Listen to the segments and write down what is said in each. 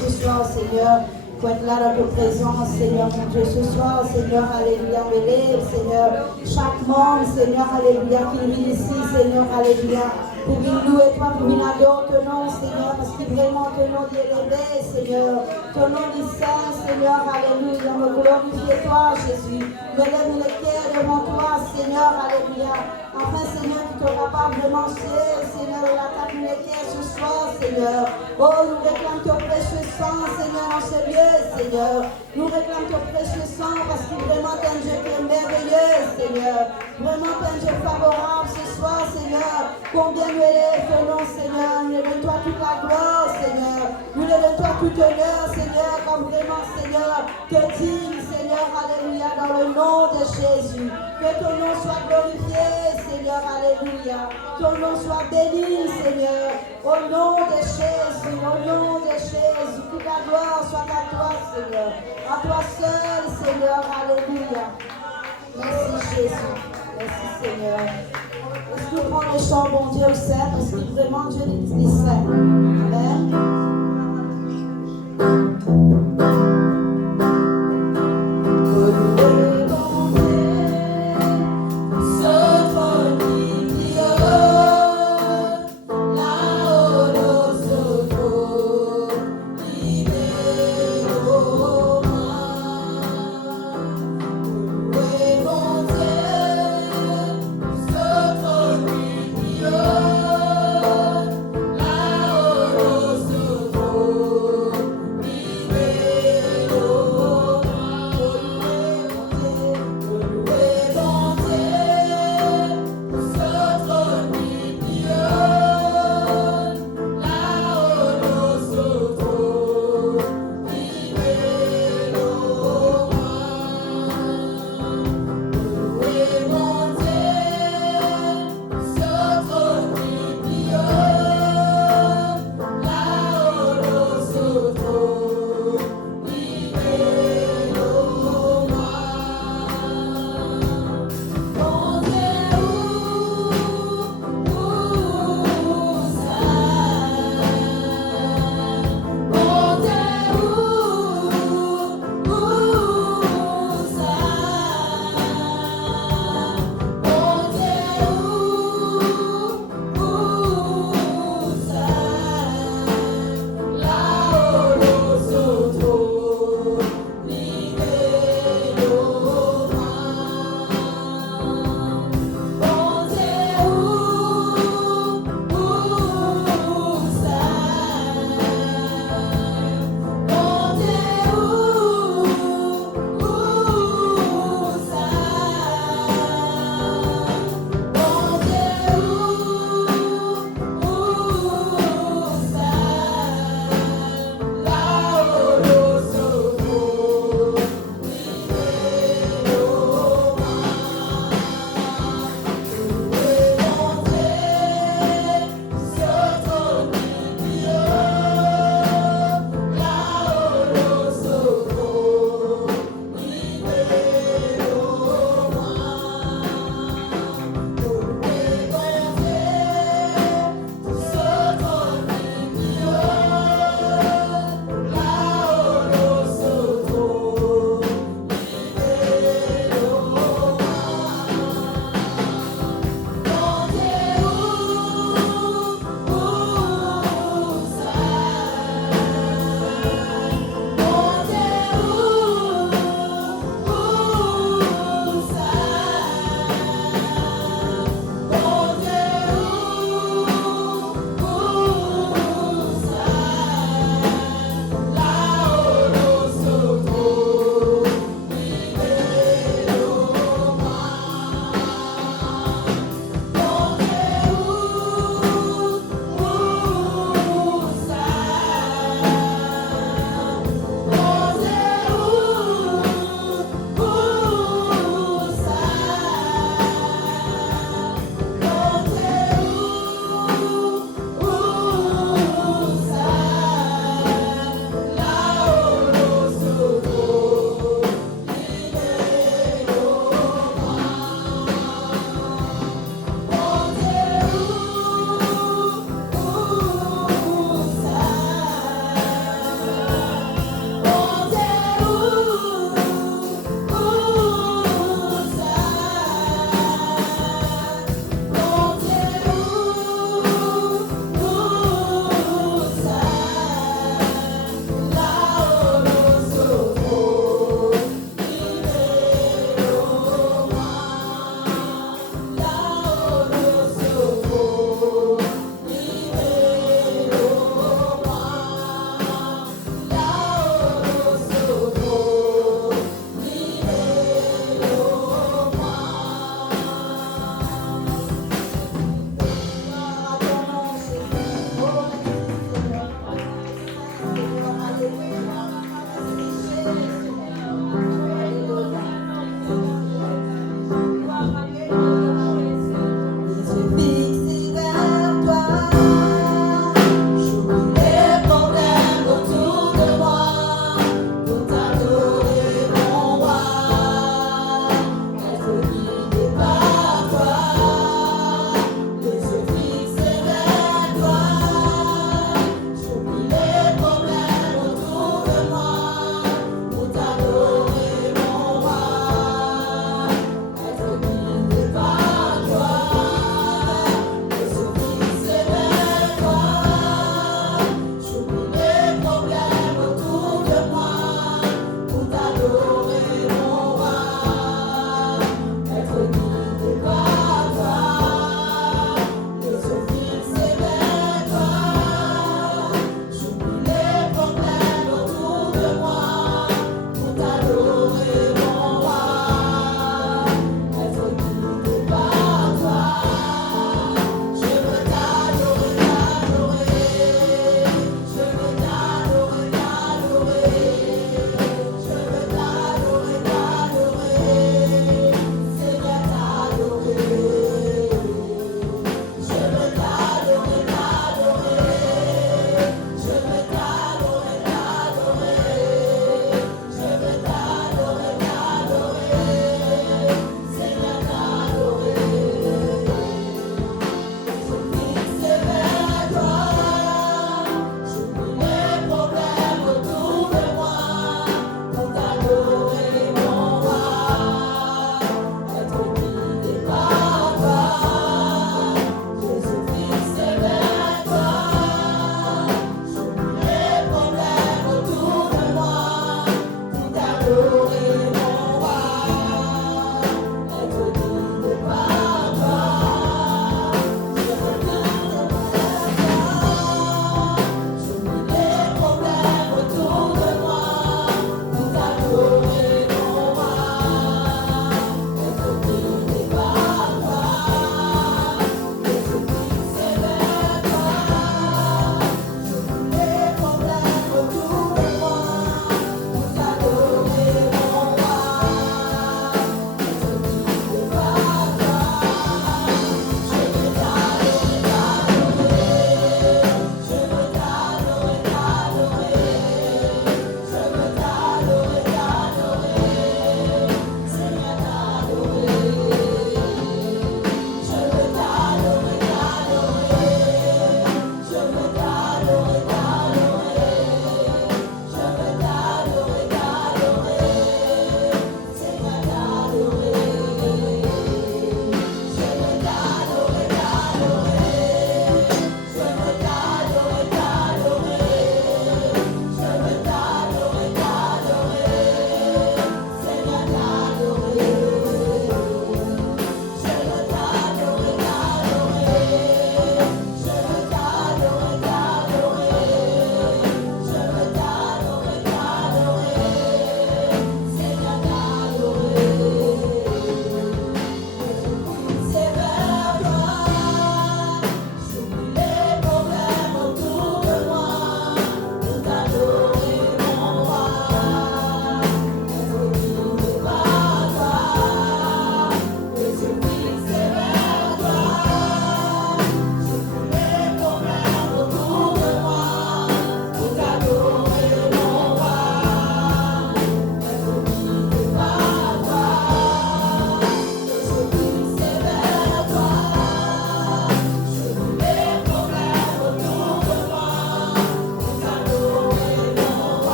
ce soir, Seigneur, pour être là dans ta présence, Seigneur, mon Dieu, ce soir, Seigneur, alléluia, m'élève, Seigneur, chaque membre, Seigneur, alléluia, qui vit ici, Seigneur, alléluia, pour qu'il loue et toi, pour qu'il adore ton nom, Seigneur, parce que vraiment ton nom est élevé, Seigneur, ton nom est saint, Seigneur, alléluia, me glorifie toi, Jésus, me lève le cœur devant toi, Seigneur, alléluia, enfin, Seigneur, tu t'auras pas vraiment Seigneur, la table de cœur ce soir, Seigneur, oh, nous réclamons ton précieux sang, Seigneur, en ce lieu, Seigneur, nous réclamons ton précieux sang, parce que vraiment, t'es un Dieu qui est merveilleux, Seigneur, vraiment, t'es un Dieu favorable ce soir, Seigneur, combien nous élève ton nom, Seigneur, nous levons toi toute la gloire, Seigneur, nous levons toi tout honneur, Seigneur, comme vraiment, Seigneur, te digne, Seigneur, alléluia, dans le nom de Jésus, que ton nom soit glorifié, Seigneur, alléluia, ton nom soit béni, Seigneur, au nom de Jésus, au nom de Jésus, toute la gloire soit à toi, Seigneur, à toi seul, Seigneur, alléluia. Merci Jésus, merci Seigneur. Est-ce que prend le chant, bon Dieu, au sein, parce que vraiment Dieu est saint. Amen. So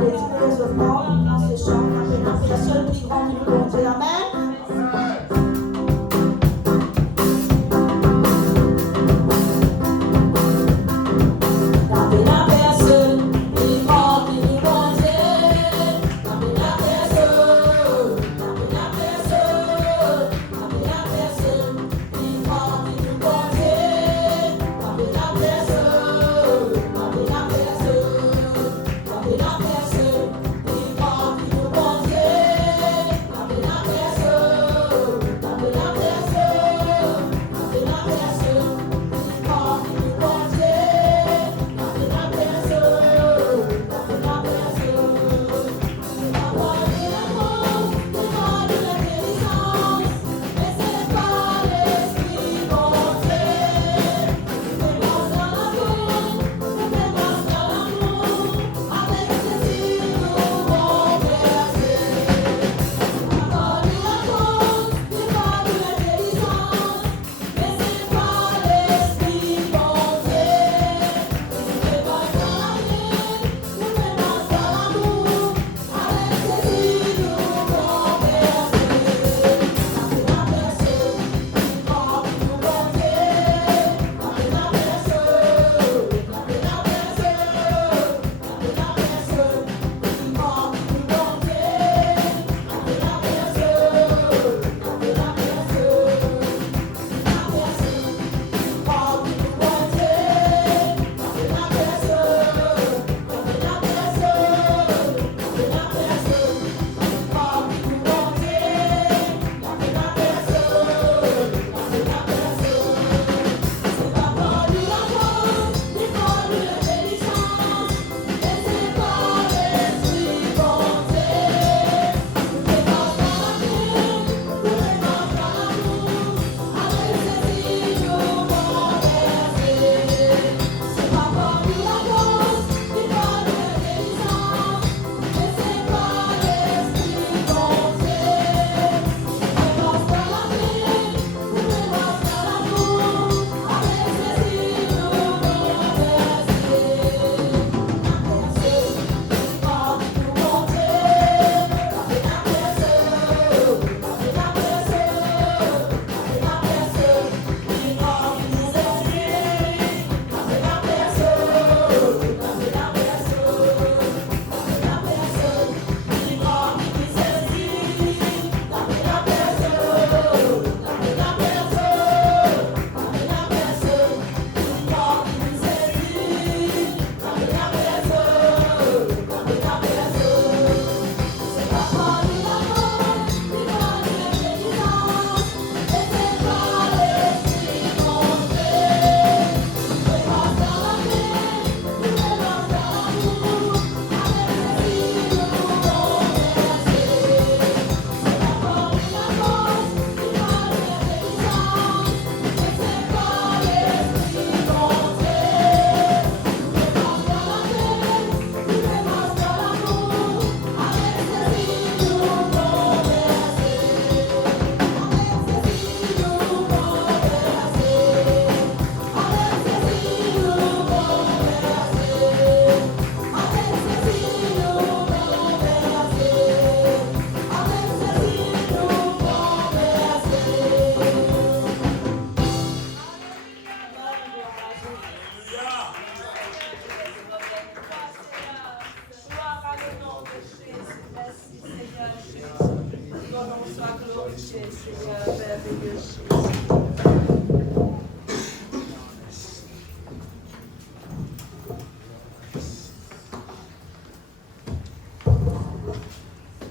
les diffuseuses offrandes, dans ce chant, la seule plus grande du bon Dieu. Amen.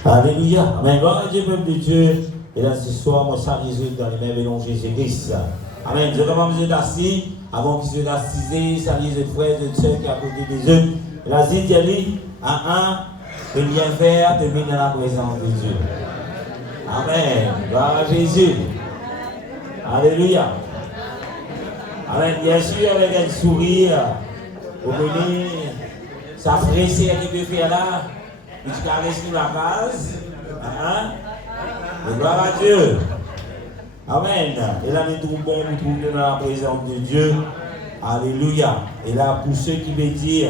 Alléluia. Amen. Gloire à Dieu, peuple de Dieu. Et là, ce soir, moi, ça Jésus dans les mains de Jésus-Christ. Amen. Je demande vous assis, avant qu'ils soient assis, saluer les frères et sœurs qui à côté des eux. Et là, dit à un, le lien vert termine dans la présence de Dieu. Amen. Gloire à Jésus. Alléluia. Amen. Bien sûr, avec un sourire, vous venez s'apprécier qui peut faire là. Il caresse nous la base. Gloire à Dieu. Amen. Et là, nous trouvons dans la présence de Dieu. Alléluia. Et là, pour ceux qui veulent dire,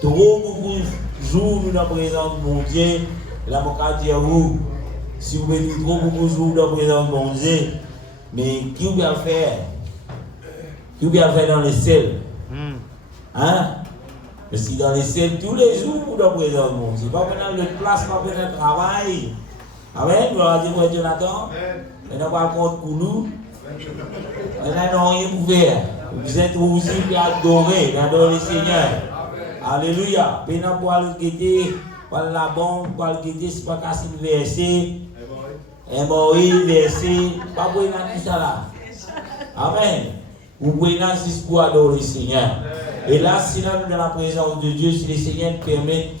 trop beaucoup jours nous dans la présence de mon Dieu, là, je dire vous, si vous mettez trop beaucoup de jours dans la présence de mon Dieu, mais qui vous va faire? Qui vous va faire dans les ciels? Hein? Parce que dans les ciels, tous les jours, dans la présence de mon Dieu, pas pendant le place, pas pendant le travail. Amen. Gloire à Dieu, pour Jonathan. On n'a pas le compte pour nous. On n'a rien pour faire. Vous êtes aussi adorés, d'adorer le Seigneur. Alléluia. Maintenant, pour le guetter, pour la bombe, pour le guetter, c'est pas casser le verset. Un Moïse, verset. Pas pour tout ça là. Amen. Vous pouvez là juste pour adorer le Seigneur. Et là, si là, nous dans la présence de Dieu, si le Seigneur permet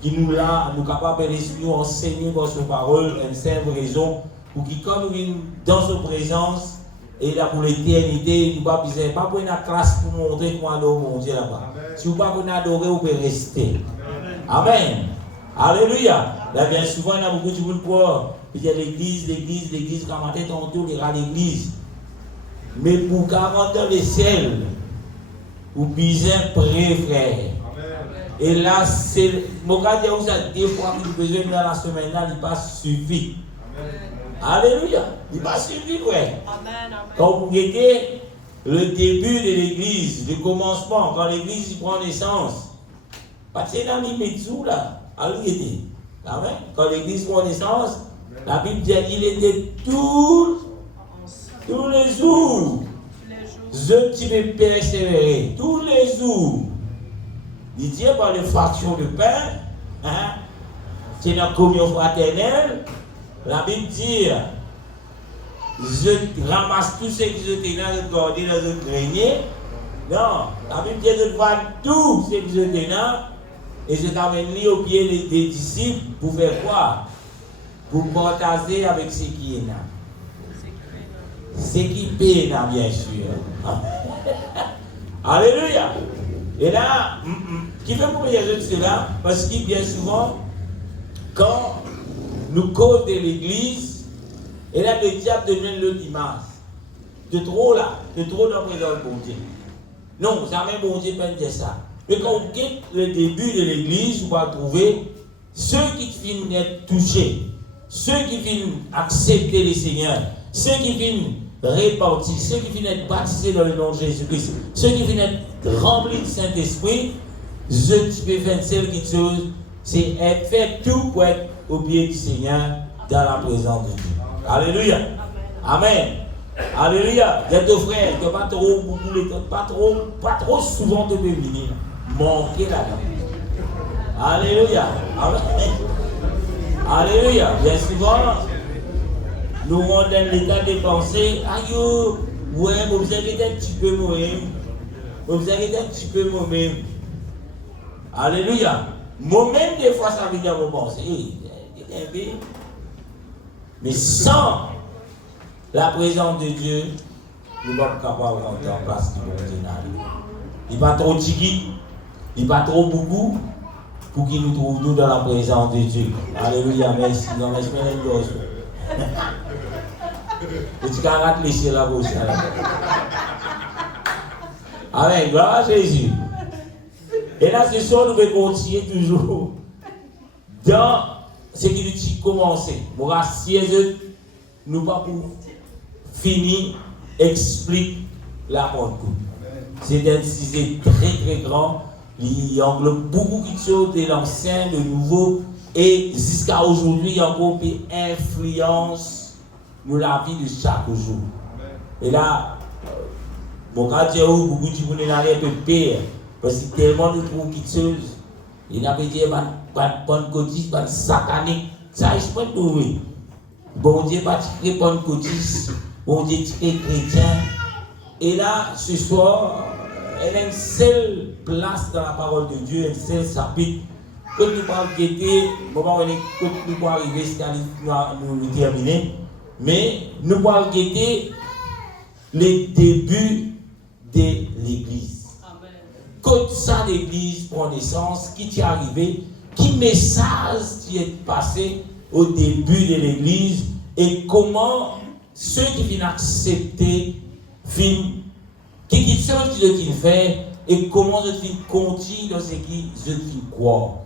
qu'il nous là, nous capables de nous enseigner par sa parole, une simple raison, pour qu'il comme nous dans sa présence, et là pour l'éternité, nous pas besoin, pas pour une classe pour montrer comment adorer mon Dieu là-bas. Si vous ne pouvez pas adorer, vous pouvez rester. Amen. Alléluia. Là, bien souvent, il y a beaucoup de monde pour l'église, quand on est tantôt, il y a l'église. Mais pour 40 ans de ciel, vous besoin prêt, frère. Et là, c'est. Mon gars, vous avez des fois que vous avez besoin dans la semaine là, il n'est pas suffi. Alléluia. Il n'est pas suffi, frère. Quand vous regardez le début de l'église, le commencement, quand l'église prend naissance, parce que dans l'immédiat là, alléluia. Amen. Quand l'église prend naissance, la Bible dit qu'il était tous les jours. Je vais persévérer tous les jours. Il dit par les fractions de pain, hein, c'est dans la communion fraternelle. La Bible dit je ramasse tout ce que je t'ai gardé dans le grenier. Non, la Bible dit je vois tout ce que je t'ai là et je t'amène au pied des disciples pour faire quoi? Pour partager avec ce qui est là. Ce qui paie là, bien sûr. Alléluia. Et là, qui fait pour dire cela? Parce que bien souvent, quand nous causons de l'église, et là, le diable devient le dimanche. De trop là, de trop dans le bon Dieu. Non, jamais bon Dieu ne peut dire ça. Mais quand vous quittez le début de l'église, vous allez trouver ceux qui finissent d'être touchés, ceux qui finissent d'accepter le Seigneur, ceux qui finissent répartis, ceux qui finissent d'être baptisés dans le nom de Jésus-Christ, ceux qui finissent d'être remplis du Saint-Esprit, je peux faire une seule chose, c'est être fait tout pour être au pied du Seigneur dans la présence de Dieu. Alléluia. Amen. Alléluia. Il y a deux frères qui pas trop beaucoup, pas trop souvent de venir manquer là-dedans. Alléluia. Amen. Alléluia. Bien souvent, nous rendons dans l'état de penser, aïe, ouais, vous avez été un petit peu moi-même. Vous avez été un petit peu moi-même. Alléluia. Moi-même, des fois, ça veut dire vous penser. Mais sans la présence de Dieu, nous ne sommes pas capables de rentrer en place du bon Dieu. Il n'est pas trop tiki, il n'est pas trop beaucoup pour qu'il nous trouve nous dans la présence de Dieu. Alléluia, merci. Non, mais je mets une chose. Et tu vas réfléchir la bouche. Amen, gloire à Jésus. Et là, ce soir, nous allons continuer toujours dans ce qui nous a commencé. Nous allons nous pas pour finir, explique la Pentecôte. C'est un sujet très très grand. Il englobe beaucoup de choses de l'ancien, de nouveau. Et jusqu'à aujourd'hui, il y a encore une influence dans la vie de chaque jour. Et là, mon quartier où beaucoup de gens n'arrivent pas de pire. Parce que tellement de trouve quelque chose. Il n'a pas dit, pas de Pentecôtiste, pas de satanique. Ça, je peux trouver. Bon Dieu, pas de Pentecôtiste. Bon Dieu, très chrétien. Et là, ce soir, elle a une seule place dans la parole de Dieu, un seul chapitre. Quand nous parlons guetter, moment où nous pouvons arriver, c'est à nous terminer. Mais nous pouvons guetter les débuts de l'Église. Quand ça l'Église prend naissance, qui t'est arrivé, qui message qui est passé au début de l'Église et comment ceux qui viennent accepter, qui sont ce qu'ils font et comment je continue dans ce qui je crois.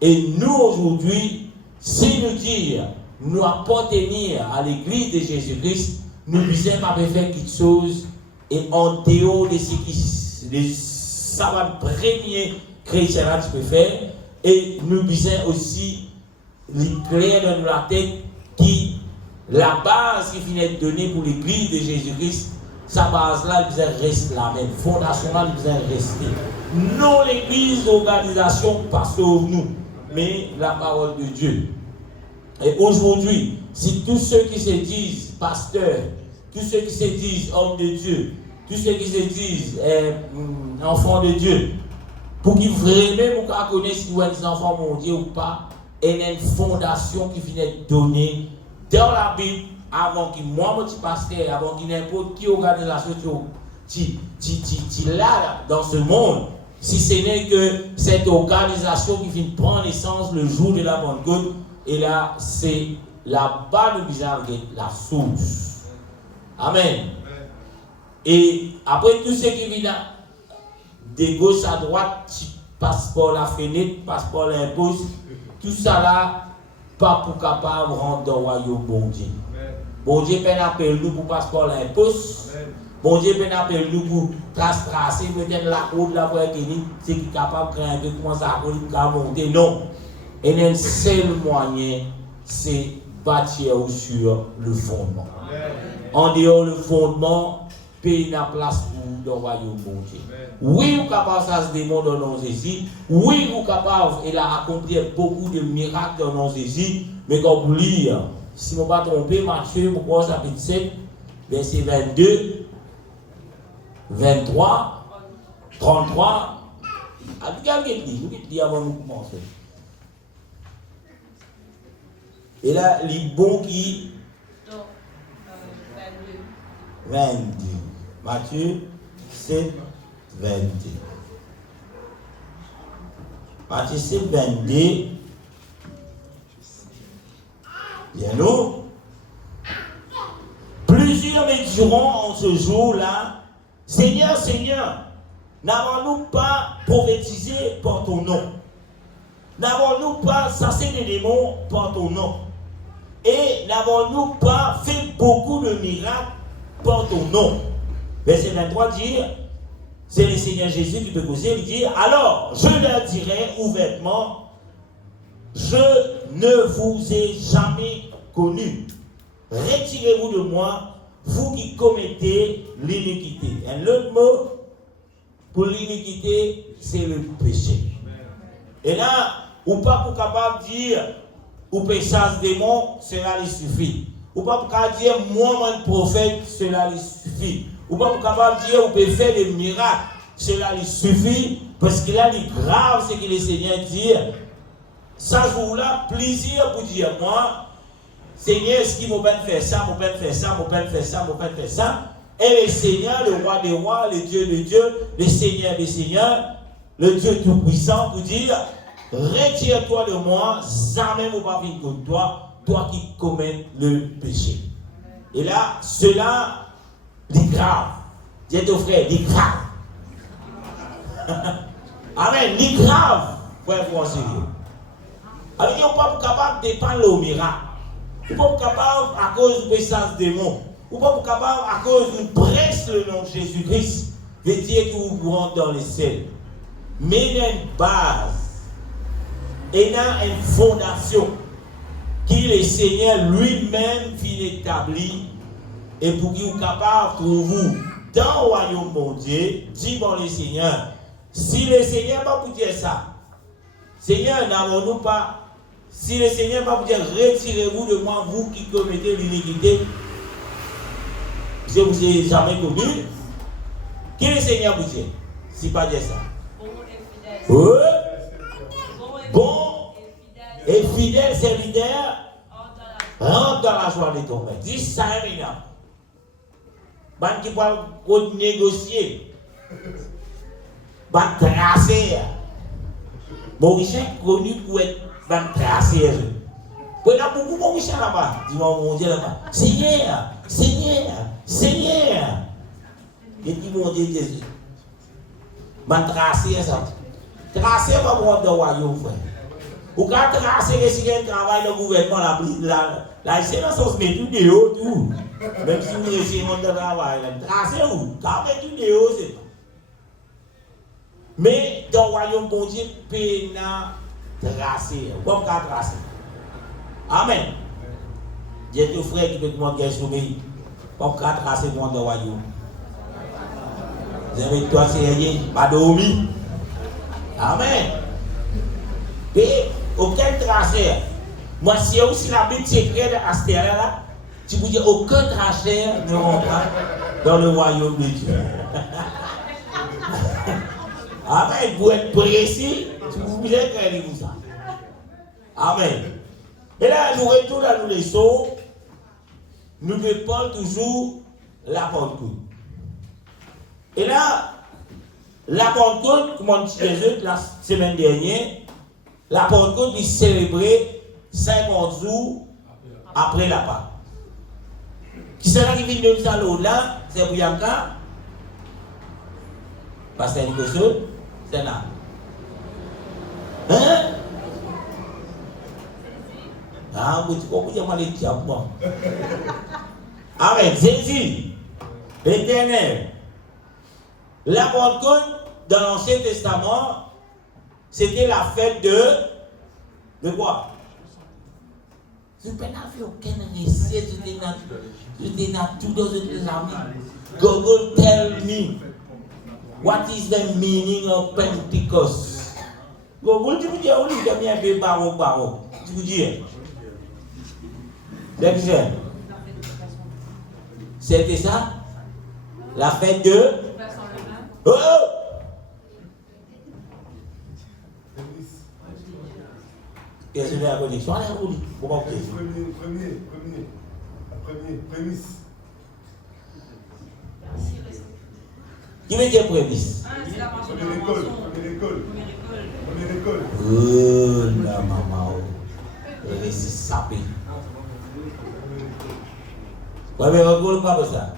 Et nous aujourd'hui, si nous disons, nous appartenir à l'église de Jésus-Christ, nous disons pas faire quelque chose et en dehors de ce qui ça va le premier chrétien qui peut faire. Et nous disons aussi, l'éclair dans la tête qui la base qui finit de donner pour l'église de Jésus-Christ, sa base là, elle reste la même. Fondation là, elle reste. Non l'église, l'organisation, pas sur nous, mais la parole de Dieu. Et aujourd'hui, si tous ceux qui se disent pasteurs, tous ceux qui se disent hommes de Dieu, tous ceux qui se disent enfants de Dieu, pour qu'ils vraiment connaissent si vous êtes des enfants de Dieu ou pas, il y a une fondation qui vient de donner dans la Bible avant que moi, mon petit pasteur, avant qu'il n'importe qui organisation qui là dans ce monde, si ce n'est que cette organisation qui vient prendre naissance le jour de la Pentecôte, et là, c'est là-bas nous disons la source. Amen. Et après tout ce qui vient de gauche à droite, passe par la fenêtre, passe par l'impôt, tout ça là, pas pour capable de rentrer dans le royaume bon Dieu. Bon Dieu peine appelle nous pour passer par l'impôt. Bon Dieu peine appelle nous pour tracer, peut-être la route là pour c'est qui est capable de créer comment ça va monter. Non. Et le seul moyen, c'est bâtir sur le fondement. En dehors le fondement, pays n'a place pour le royaume bon Dieu. Oui, vous êtes capable de se démontrer dans nos Jésus. Oui, vous êtes capable et accomplir beaucoup de miracles dans nos Jésus. Mais quand vous lisez, si je ne me pas trompé, Matthieu, chapitre 7, verset 22, 23, 33. Regardez, vous dites avant de commencer. Et là, les bons qui. 22. Matthieu 7, 22. Matthieu 7, 22. Bien nous. Plusieurs me diront en ce jour-là, Seigneur, Seigneur, n'avons-nous pas prophétisé par ton nom? N'avons-nous pas chassé des démons par ton nom? Et n'avons-nous pas fait beaucoup de miracles par ton nom? Verset 23 dit, c'est le Seigneur Jésus qui peut causer, il dit, alors je leur dirai ouvertement, je ne vous ai jamais connu. Retirez-vous de moi, vous qui commettez l'iniquité. Un autre mot pour l'iniquité, c'est le péché. Et là, ou pas pour capable de dire, ou peut chasser des démons, cela lui suffit. Ou pas pour capable de dire, moi, mon prophète, cela lui suffit. Ou pas pour capable de dire, ou peut faire des miracles, cela lui suffit. Parce que là, il grave ce que le Seigneur dit. Ça jour-là, plaisir pour dire, moi, Seigneur, est-ce qu'il m'a pas fait ça, m'a pas fait ça, m'a pas fait ça, m'a pas fait ça. Et le Seigneur, le roi des rois, le Dieu des dieux, le Seigneur des seigneurs, le Dieu tout-puissant, pour dire, retire-toi de moi, jamais ne pas venir contre toi, toi qui commets le péché. Et là, cela, dit grave. Dis ton frère, dit grave. Amen, dit grave. Frère français. Alors, ils ne sont pas capables de dépendre au miracle. Ils ne sont pas capables à cause de puissance des démons. Ils ne sont pas capables à cause d'une presse le nom de Jésus-Christ. De dire que vous rentrez dans les ciels. Mais il y a une base. Il y a une fondation qui le Seigneur lui-même finit établi. Et pour qu'il soit capable de trouver dans le royaume bon Dieu, dit bon le Seigneur, si le Seigneur pas pour dire ça, Seigneur, n'avons-nous pas, si le Seigneur pas pour dire retirez-vous de moi, vous qui commettez l'iniquité, je ne vous ai jamais connu, qui le Seigneur vous dit, si pas dire ça? Bon et fidèle serviteur, rentre dans la joie de ton Père. Dis ça, maintenant. Ban qui parle de négocier, ban tracer. Maurice connu pour être ban tracer. Il y a beaucoup de Maurice là-bas. Dis-moi, mon Dieu là-bas. Seigneur, Seigneur, Seigneur. Et dis mon Dieu Jésus. Ban tracer ça. Tracer va voir dans le royaume, frère. Ou quand tracer que si il y a un travail dans le gouvernement, la c'est dans son métier de haut tout. Même si vous essayez de travail, tracer où? Quand même tout de haut, c'est. Mais dans le royaume bon Dieu, peine à tracer. Comme qu'à tracer. Amen. Dieu te frère qui peut demander soumis. Comme qu'à tracer dans le royaume. Vous avez toi, c'est rien, pas dormi. Amen. Et aucun tracé. Moi, si aussi la Bible secrète à ce terrain-là, tu vous dis aucun tracé ne rentrera dans le royaume de Dieu. Amen. Pour être précis, tu vous voulez faire ça. Amen. Et là, nous retournons à nous leçons. Nous ne parlons toujours la Pentecôte. Et là, la Pentecôte, comme on dit les autres la semaine dernière, la Pentecôte est célébrée 50 jours après la Pâque. Qui c'est là qui vient de nous là? C'est Brianka. Pasteur Nicolas, c'est là. Hein? Ah, vous comprenez comment les diables. Amen. Jésus, l'Éternel. La Pentecôte, dans l'Ancien Testament, c'était la fête de quoi? Je n'ai pas fait aucun récit, je n'ai pas tout dans une amis. Google tell me, what is the meaning of Pentecost? Google, tu me dis, on lui a mis un barreau. Tu me dis, c'était ça? La fête de... Oh! Qu'est-ce que c'est la connexion? Allez, on dit. Prémisse. Qui veut dire prémisse? C'est la mention de la mensonge. Première école. Oh, la maman. Elle est si sapée. Ouais, mais on ne parle pas de ça.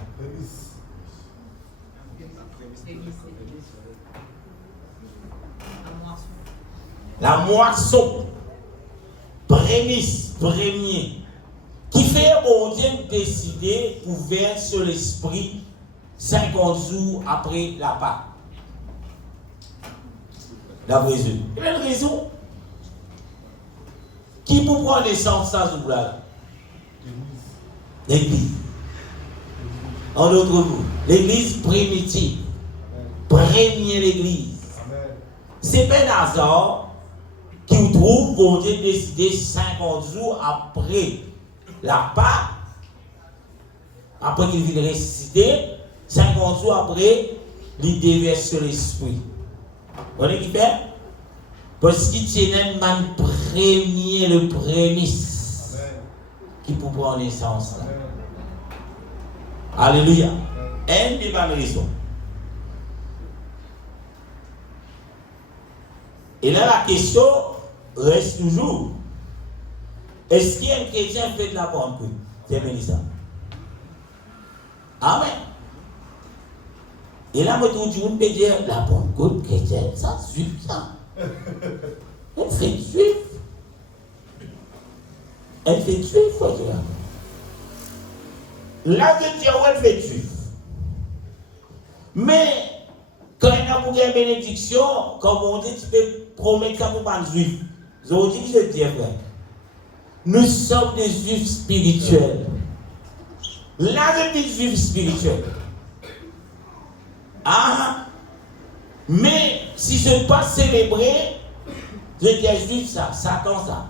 La moisson. Prémisse, premier. Qui fait bon Dieu décider pour verser sur l'esprit 50 jours après la Pâque. La raison. Quelle raison? Qui peut prendre naissance ça jour-là? L'église. En d'autres mots, l'église primitive. Première l'église. C'est pas un hasard qui vous trouve bon Dieu décider 50 jours après la Pâque, après qu'il vienne ressusciter, 50 jours après, il déverse sur l'esprit. Vous voyez qui fait? Parce qu'il tient un premier, le prémisse qui peut prendre naissance là. Alléluia. Un des bonnes raisons. Et là, la question reste toujours. Est-ce qu'il y a un chrétien qui fait de la Pentecôte? C'est bien ça. Amen. Et là, moi, tout le monde peut dire, la Pentecôte chrétienne, ça, juif, ça. Elle fait juif. Elle fait juif, faut dire. Là, je dis, elle fait juif. Mais, quand il y a une bénédiction, comme on dit, tu peux promettre ça pour pas de juif. Je vous dis que je dis, frère. Nous sommes des juifs spirituels. Là, je dis juifs spirituels. Ah, mais si je ne pas célébrer, je dis juif ça, Satan ça.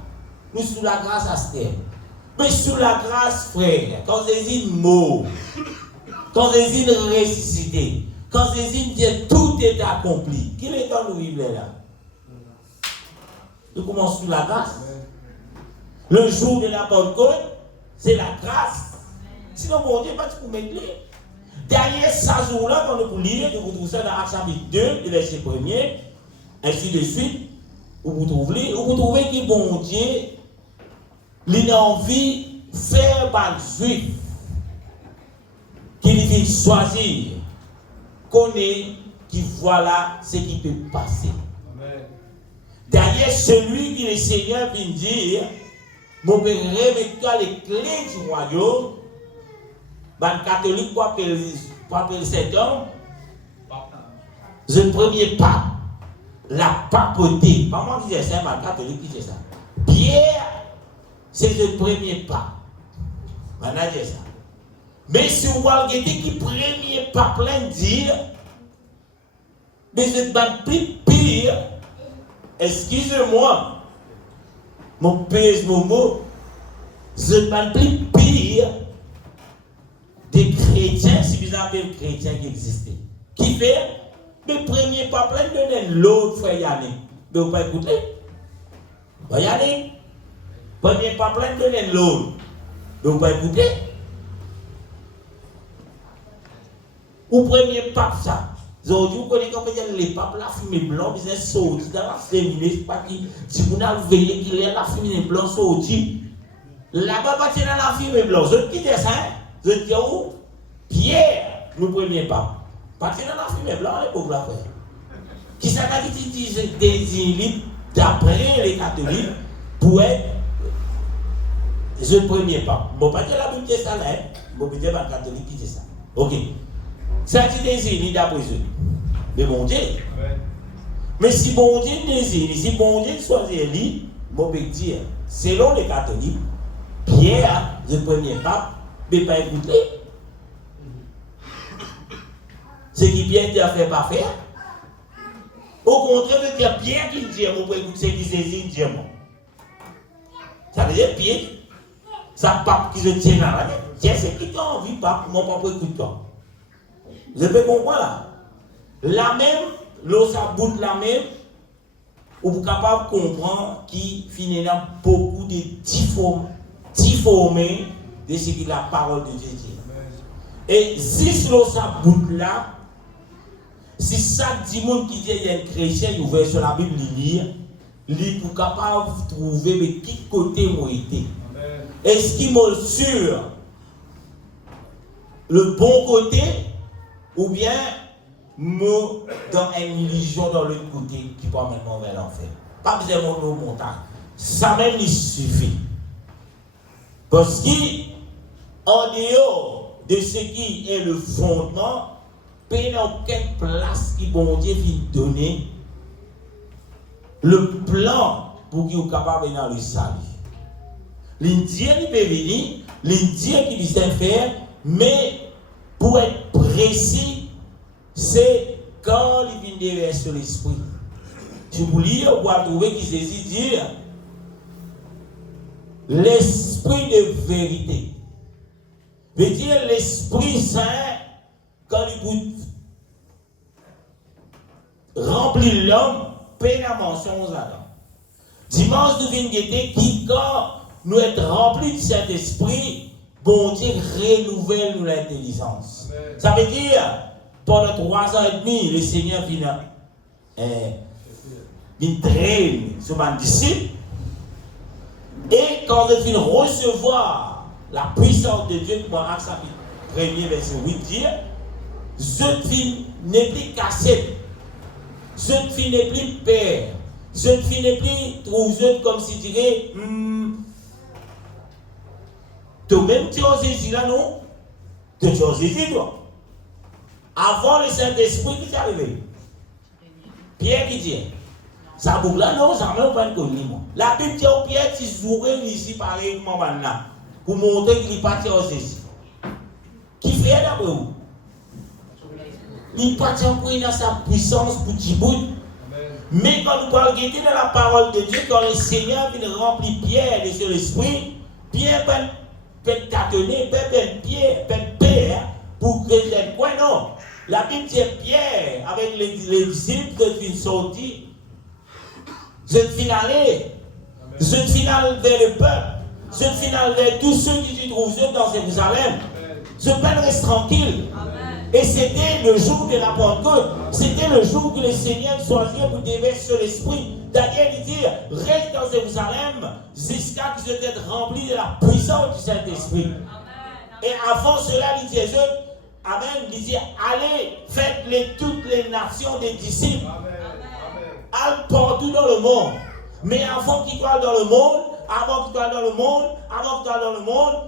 Nous sous la grâce à ce terme. Mais sous la grâce, frère, quand Jésus mort, quand Jésus ressuscité, quand Jésus dit tout est accompli, quel est dans nous vivre là? Nous commençons sous la grâce. Le jour de la Pentecôte, c'est la grâce. Sinon, mon Dieu, pas de vous mettre. Derrière ce jour-là, quand nous lire, vous trouvez ça dans Actes chapitre 2, verset 1er, ainsi de suite, où vous trouvez que bon Dieu, il a envie de faire par juif, qu'il vient choisir, connaît, qui voilà ce qui peut passer. D'ailleurs, celui qui le Seigneur vient dire, mon père, remettez-toi les clés du royaume. Ben, catholique, quoi appeler cet homme? Le premier pape. La papauté. Pas moi qui disais ça, mais le catholique qui disait ça. Pierre, c'est le premier pape. Maintenant, je dis ça. Mais si vous voyez qui premier pape plein dire, mais c'est pas plus pire. Excusez-moi, mon pèse mon mot, c'est pas plus pire des chrétiens, si vous avez des chrétiens qui existaient. Qui fait le premier pape plein de l'autre frère Yannick. Mais vous pas écouter? Yannick, premier pape plein de l'autre. Mais vous pas écouter? Ou premier pape ça. Aujourd'hui, vous connaissez comment les papes, la fumée blanche, ils sont sortis dans la féministe, parce que si vous n'avez veillé qu'il y a la fumée blanche sortie, là-bas, pas dans la fumée blanche. Je dis ça, je dis où? Pierre, le premier pape. Pas dans la fumée blanche, les pauvres frères. Qui s'est désigné d'après les catholiques pour être le premier pape. Bon, pas dire la Bible, c'est ça là, bon, pas dire le catholique qui dit ça. Ok. Ça dit désigné d'après eux. Mais bon Dieu. Mais si bon Dieu désigne, si bon Dieu choisit lui, bon peut dire, selon les catholiques, Pierre, le premier pape, ne peut pas écouter. Ce qui Pierre dit à faire pas faire. Au contraire, de dire Pierre qui dit, on peut écouter ce qui désigne, dit moi. Ça veut dire Pierre, ça pape qui se tient dans la tête. Tiens, c'est qui t'a envie, pape, mon papa écoute toi. Vous avez compris là? La même, l'autre bout la même, vous êtes capable de comprendre qu'il finit dans beaucoup de difformés de ce que la parole de Dieu dit. Et si l'autre bout là, si chaque dimanche qui dit il y a un chrétien qui ouvert sur la Bible, il est capable de trouver de qui côté moi été. Est-ce qu'il m'a sur le bon côté? Ou bien, nous, dans une religion dans l'autre côté qui peut amener vers l'enfer. Pas besoin de monter aux montagnes. Ça même il suffit. Parce qu'en dehors de ce qui est le fondement, il n'y a aucune place qui bon Dieu vient donner le plan pour qu'il soit capable de dans le salut. L'Indien qui peut venir, l'Indien qui vient faire, mais pour être précis, c'est quand il vient déverser l'esprit. Si vous lisez, vous pouvez trouver qu'il s'agit dire l'esprit de vérité. Veut dire l'Esprit Saint, quand il remplit l'homme, paie la mention aux Adam. Dimanche de Vingété, qui quand nous sommes remplis du Saint-Esprit, bon Dieu renouvelle nous l'intelligence. Amen. Ça veut dire, pendant 3 ans et demi, le Seigneur vient traîner sur mes disciples. Et quand je viens recevoir la puissance de Dieu, comme Actes chapitre 1er, verset 8 dit, je n'est plus cassé, je n'est plus père, je n'est plus trouvé comme si tu dirais, toi-même tu as Jésus là, non? Tu as Jésus, toi. Avant le Saint-Esprit qui est arrivé. Pierre qui dit, ça boucle là, non, ça ne m'a pas connu. La Bible dit au Pierre, tu jouerais ici pareillement maintenant, pour montrer qu'il n'est pas en Jésus. Qui fait d'après vous? Il n'est pas encore dans sa puissance pour Djibout. Mais quand nous parlons de la parole de Dieu, quand le Seigneur vient remplir Pierre de son esprit, Pierre peut tâtonner, peut père pour que les quoi non. La Bible dit Pierre, avec les disciples, je suis sorti, je suis allé, je suis allé vers le peuple, je suis allé vers tous ceux qui se trouvent dans Jérusalem. Je peux rester tranquille. Et c'était le jour de la Pentecôte. C'était le jour que le Seigneur choisit pour déverser l'esprit. Daniel il dit, reste dans Jérusalem jusqu'à ce que vous êtes remplis de la puissance du Saint-Esprit. Et avant cela, il disait, Amen, il dit, allez, faites-les toutes les nations des disciples. allent partout dans le monde. Mais avant qu'il soit dans le monde,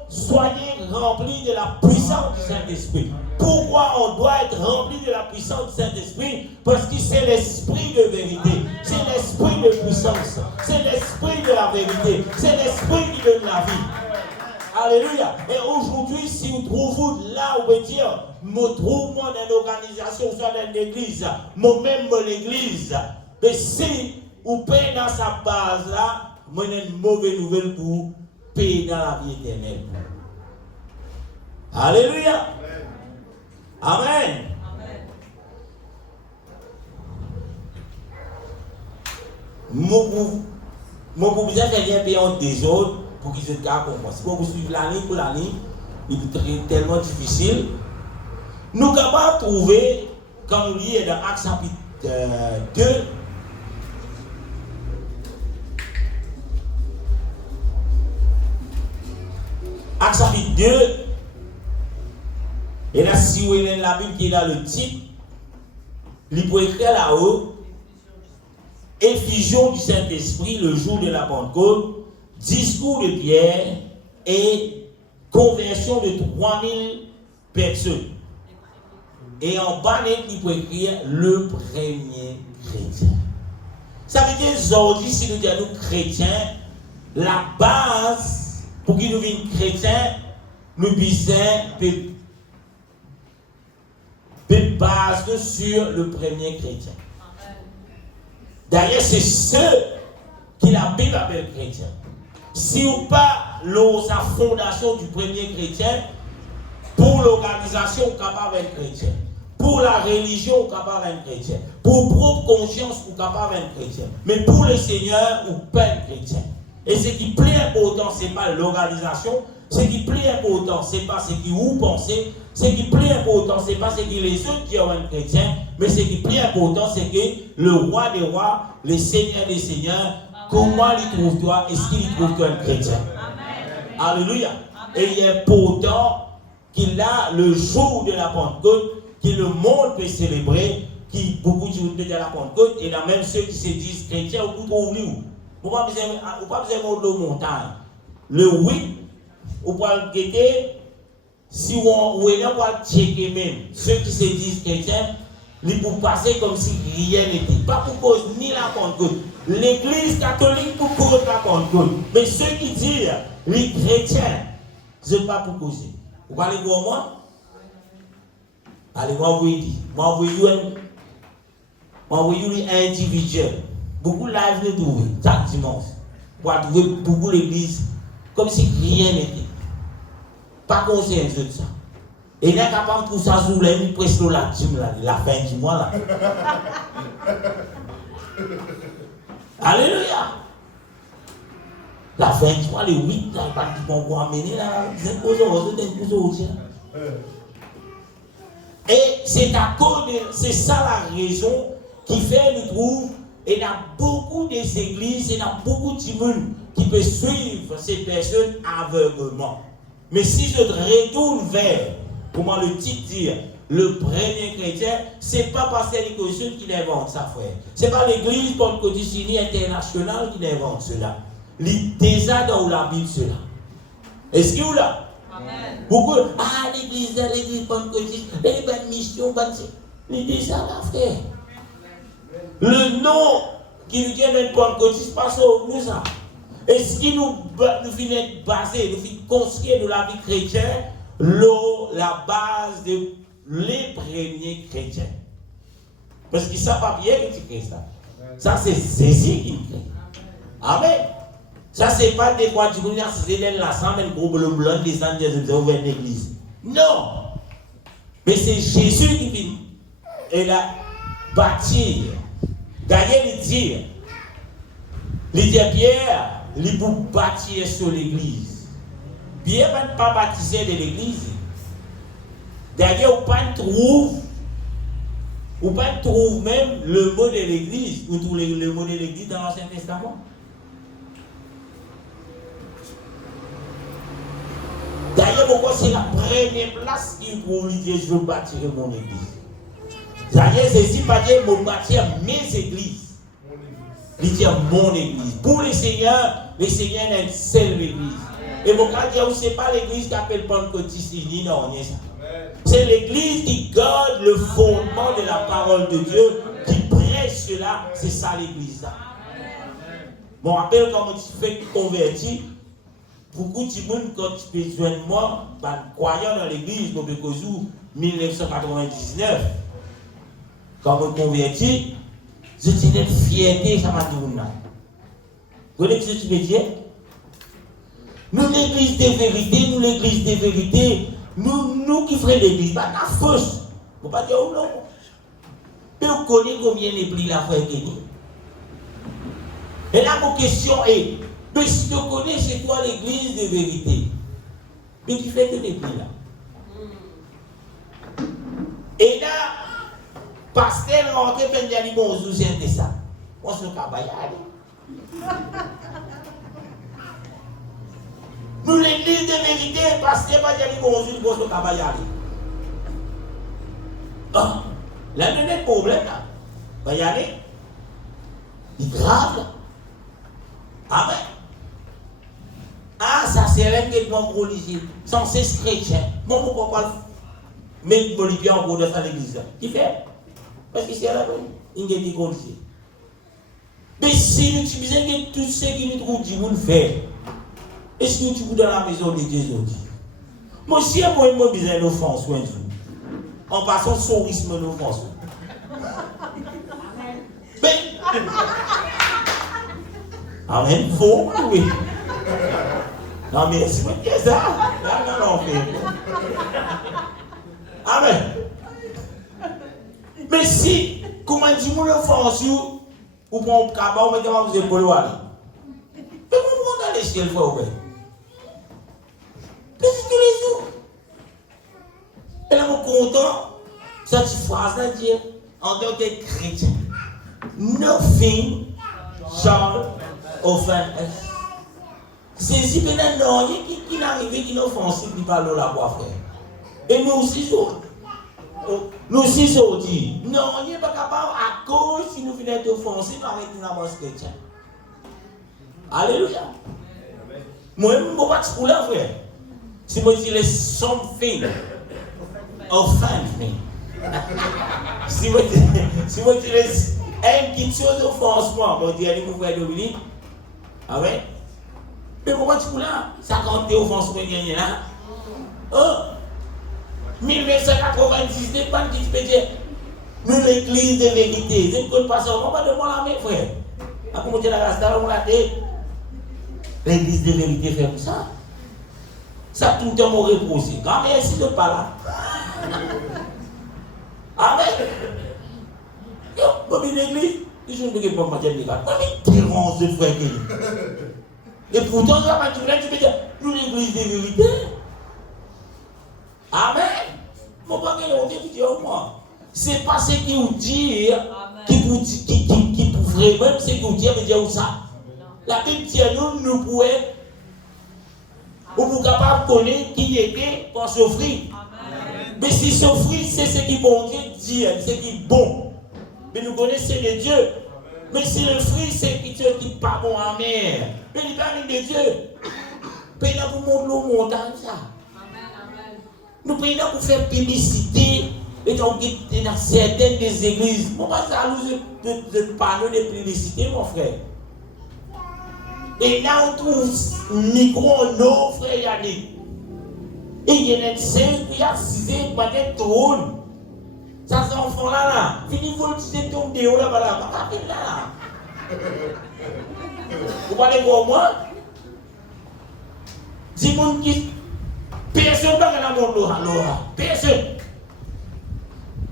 soyez remplis de la puissance du Saint-Esprit. Pourquoi on doit être rempli de la puissance du Saint-Esprit? Parce que c'est l'esprit de vérité, c'est l'esprit de puissance, c'est l'esprit de la vérité, c'est l'esprit qui donne la vie. Alléluia. Et aujourd'hui, si vous trouvez là, vous pouvez dire, me trouve moi dans une organisation, soit dans l'église, moi-même l'église. Mais si vous payez dans sa base là, moi j'ai une mauvaise nouvelle pour vous, payer dans la vie éternelle. Alléluia. Amen. Mon proposition c'est bien payer entre des autres pour qu'ils se gardent pour moi. Si vous suivez l'année pour l'année, il est tellement difficile. Nous sommes capables de trouver, quand nous lisons dans Actes chapitre 2, Actes chapitre 2, et là, si vous avez la Bible qui est là, le titre, il peut écrire là-haut, effusion du Saint-Esprit le jour de la Pentecôte, discours de Pierre et conversion de 3000 personnes. Et en bas, il peut écrire le premier chrétien. Ça veut dire aujourd'hui, si nous disons chrétiens, la base pour qu'ils nous viennent chrétiens, nous disons base sur le premier chrétien. D'ailleurs, c'est ceux qui la Bible appelle chrétiens. Si ou pas sa fondation du premier chrétien, pour l'organisation capable d'être chrétien, pour la religion capable d'être chrétien, pour propre conscience ou capable d'être chrétien, mais pour le Seigneur ou pas être chrétien. Et ce qui est plus important, ce n'est pas l'organisation, ce qui est plus important, ce n'est pas ce que vous pensez, ce qui est plus important, ce n'est pas ce que les autres qui ont un chrétien, mais ce qui est plus important, c'est que le roi des rois, le Seigneur des seigneurs, comment il trouve toi, est-ce qu'il trouve toi un chrétien? Amen. Alléluia. Et il est important qu'il a le jour de la Pentecôte, que le monde peut célébrer, qui beaucoup de gens à la Pentecôte, et là même ceux qui se disent chrétiens, vous trouvez où? Vous ne pouvez pas besoin de montagne. Le 8, vous pouvez le guetter, si vous est là, vous pouvez checker même. Ceux qui se disent chrétiens, ils vont passer comme si rien n'était. Pas pour cause ni la Pentecôte. L'église catholique pour cause la Pentecôte. Mais ceux qui disent les chrétiens, ce n'est pas pour causer. Vous allez voir moi? Allez, moi, vous dites. Moi, vous dites individuel. Beaucoup de live nous trouvent, chaque dimanche. Vous allez trouver beaucoup l'église comme si rien n'était. Pas conscient de ça. Et il est capable de trouver ça sous l'air, presque la fin du mois là. Alléluia. La fin du mois, les 8, là, il va nous amener là, et c'est à cause de, c'est ça la raison qui fait nous trouve, et il y a beaucoup des églises, il y a beaucoup de monde qui peut suivre ces personnes aveuglement. Mais si je retourne vers, comment le titre dit, le premier chrétien, c'est pas Pasteur Nicolas qui l'invente ça, frère. C'est pas l'église pentecôtiste unie internationale qui l'invente cela. Il est déjà dans la Bible cela. Est-ce que vous là? Amen. Beaucoup, l'église pentecôtiste, les bonnes missions, il est déjà là, frère. Le nom qui vient d'être pentecôtiste passe au nous ça. Est-ce qu'il nous finit basé, nous finit construire de la vie chrétienne, la base de les premiers chrétiens. Parce que ça pas bien qui crée ça. Ça c'est Jésus qui crée. Amen. Ça c'est pas des quoi du monde c'est l'ensemble gros blanc des anges de ouvrir l'église. Non. Mais c'est Jésus qui vient et la bâtir. Gagner le dire. Les Pierre, il pour bâtir sur l'église. Pierre ne pas baptiser de l'église. D'ailleurs, on ne trouve même le mot de l'église. Vous trouvez le mot de l'église dans l'Ancien Testament. D'ailleurs, pourquoi c'est la première place qu'il trouve l'idée je veux bâtir mon église. D'ailleurs, c'est ici pas dire je bâtir mes églises. Il dit mon église. Pour le Seigneur est une seule église. Et mon cas dire, ce n'est pas l'église qui appelle Pentecôtiste, non, ça. C'est l'église qui garde le fondement de la parole de Dieu, qui prêche cela, c'est ça l'église. Je me rappelle quand tu fais converti, beaucoup de gens, quand tu peux joindre moi, croyant dans l'église, dans le Kozou, 1999, quand je me convertis, je tenais une fierté, ça m'a dit. Vous voyez ce que tu veux dire? Nous, l'église des vérités, nous qui faisons l'église, pas la fausse. On ne peut pas dire non. Mais on connaît combien d'églises la frère Kenny. Et là, mon question est, mais si tu connais chez toi l'église de vérité, mais qui fait que l'église là? Et là, pasteur rentré, fait dire bonjour, c'est ça. On se cabaye. Nous, l'église de vérité, pasteur va dire bonjour, on se cabaye. Ah, là, il y a un problème là. Va y aller. Il est grave là. Amen. Ah, ça c'est un élément religieux, censé être chrétien. Bon, pourquoi pas mettre Bolivie en gros dans l'église? Qui fait? Parce que c'est là, il y a des religieux. Mais si nous utilisons tout ce qui nous dit, vous le faites. Est-ce que tu vous dans la maison de Dieu aujourd'hui? Moi, si moi, je besoin d'offense, en passant son risque d'offense. Mais. Amen. Faux, oui. Non, mais si vous dites ça, non, amen. Mais si, comment dis-moi le français, ou mon cabas, ou maintenant vous épaules, mais vous allez chez le frère, oui. Mais c'est tous les jours. Et là, mon content, cette phrase-là dit, en tant que chrétien, nothing shall offend us. C'est si maintenant, qui n'arrive, qui nous offensive, qui parle de la voix, frère. Et nous aussi, aujourd'hui, non, on n'est pas capable, à cause, si nous venons d'offenser, nous arrêtons la voix chrétienne. Alléluia. Moi, je ne peux pas te couler, frère. Si moi, je dis something offend me. Si moi, je dis une petite chose offense moi, je dis, allez, mon frère Dominique. Ah ouais? Mais pourquoi tu coules là? Ça compte tes offenses pour gagner là? Oh! 1990, n'est pas une petite nous, l'église de vérité. Je ne connais pas ça. On va demander la main, frère. À comment tu la race, on l'a dit. L'église de vérité fait comme ça. Ça, tout le temps, m'aurait reposé. Grand merci de pas là. Amen. Yo, pour une église, je ne peux pas dire les gars. Mais dérange de frère Kelly. Et pourtant, tu peux dire, nous, l'église de vérité. Amen. Mon père, on dit moi. C'est pas ce qu'il vous dit, qui pour vraiment, c'est qu'il vous dit, mais dire ça. La Bible dit, nous pouvons, vous capable de connaître qui était pour souffrir. Mais si souffrir, c'est ce qui bon Dieu dit, c'est qui est bon. Mais nous connaissons les dieux. Mais si le fruit, c'est qui n'est pas bon en mer. Mais il parle de Dieu. Mais là, vous montrez montagne ça. Nous prenons pour faire publicité et donc dans certaines des églises. Moi, ça nous de parler de publicité, mon frère. Et là, on trouve micro, non, frère Yannick. Et il y a une scène qui a 6 ans, peut-être tourne. Ça, c'est enfant là. Fini, vous le dites, tombe de haut là-bas, là. Vous parlez pour moi? Dis-moi qui. Personne ne va dans le monde. Personne.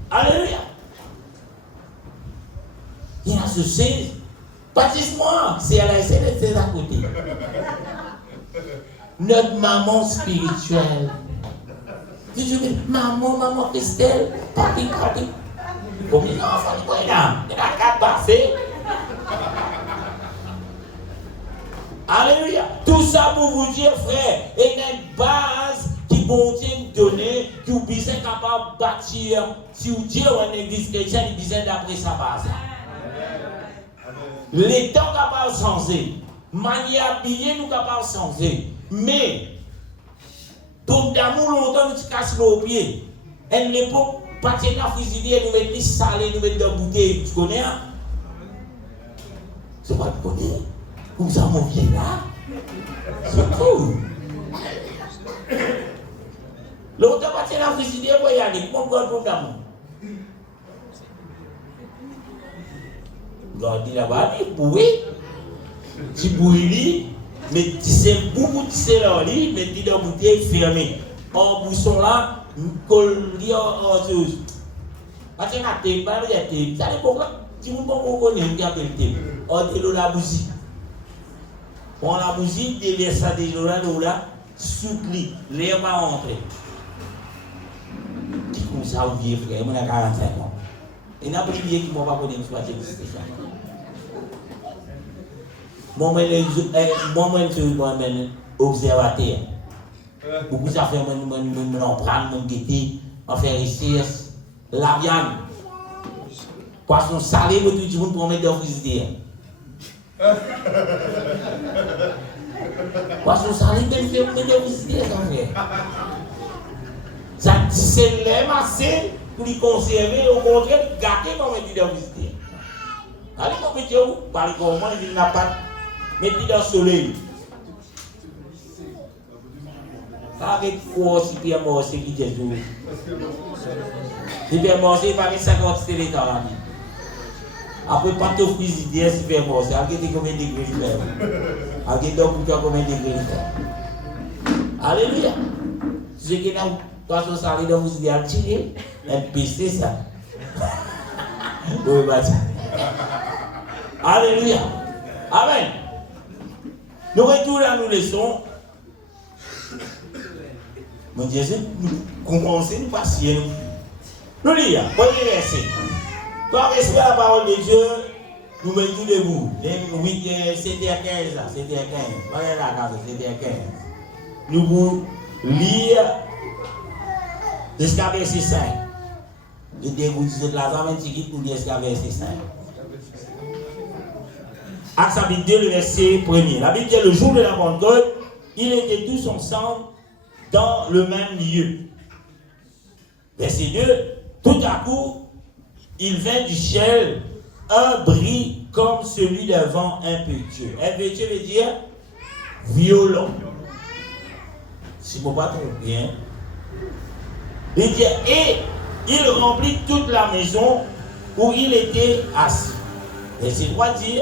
Alléluia. Il y a ce signe. Baptise-moi. C'est à la scène, c'est à côté. Notre maman spirituelle. Tu dis, maman Christelle, papi. Combien d'enfants il y a? Il y a 4 parfaits. Alléluia. Tout ça pour vous dire, frère, il y a une base qui bon Dieu donner, qui vous besoin capable de bâtir. Si vous dites en église chrétienne, il besoin d'après sa base. Les temps capables de changer. Manière habillée nous capable de changer. Mais, pour d'amour longtemps, nous cassons nos pieds. Et l'époque, partir dans la frigidaire, nous mettons salé, nous mettons dans la bouteille. Tu connais, hein? C'est pas de connaître. Vous avez mon pied là. C'est cool. Longtemps, partir dans la frigidaire, vous y aller. Comment vous avez d'amour? Regardez là-bas, oui. Tu bouillis, mais tu sais beaucoup de c'est là, mais tu dans la bouteille fermée. En bouchon là, collier en chose. Parce que la thé, pas le thé. Ça dépend là. Si vous connaissez, vous avez le thé. On déloue la bougie. On la bougie, déverse ça de là, soupli, l'air va rentrer. Qui comme ça, vous vieux frère, moi j'ai 45 ans. Et n'a pas oublié qui m'a pas connu une fois, c'est ça. Moi, je suis observateur. Beaucoup ça fait, je en prendre, je guetter, je faire recherche. La viande. Poisson salé, tout le monde pour mettre dans le frigidaire. Poisson salé, même fait mettre dans le frigidaire, ça fait. Ça, c'est l'air massé pour les conserver, au contraire, gâter pour mettre dans le frigidaire. Allez, mon petit, vous parlez comment, il n'a pas. Mettez dans le soleil. Avec quoi supermarché qui est tout? Supermarché, il y a 50 télétons là. Après, pas de frigidaire, supermarché. Avec combien de degrés il fait? Avec combien de degrés il fait? Alléluia. Ce qui est dans le poisson salé dans le frigidaire, tiré, et pisté ça. Oui, bah, alléluia. Amen. Nous retournons à nos leçons. Mon Dieu, nous commençons, nous passions. Nous lisons, premier verset. Pour respecter la parole de Dieu, nous mettons debout. C'était à 15. C'était à 15. Voilà la case, c'était à 15. Nous pouvons lire jusqu'à verset 5. Je vous dis de la zone, nous lisons jusqu'à verset 5. Acte chapitre 2, le verset 1er. La Bible dit le jour de la Pentecôte, ils étaient tous ensemble dans le même lieu. Verset 2. Tout à coup, il vint du ciel un bruit comme celui d'un vent impétueux. Impétueux veut dire violent. Si je ne me pas tromper, hein. Il dit, et il remplit toute la maison où il était assis. Verset 3 dit,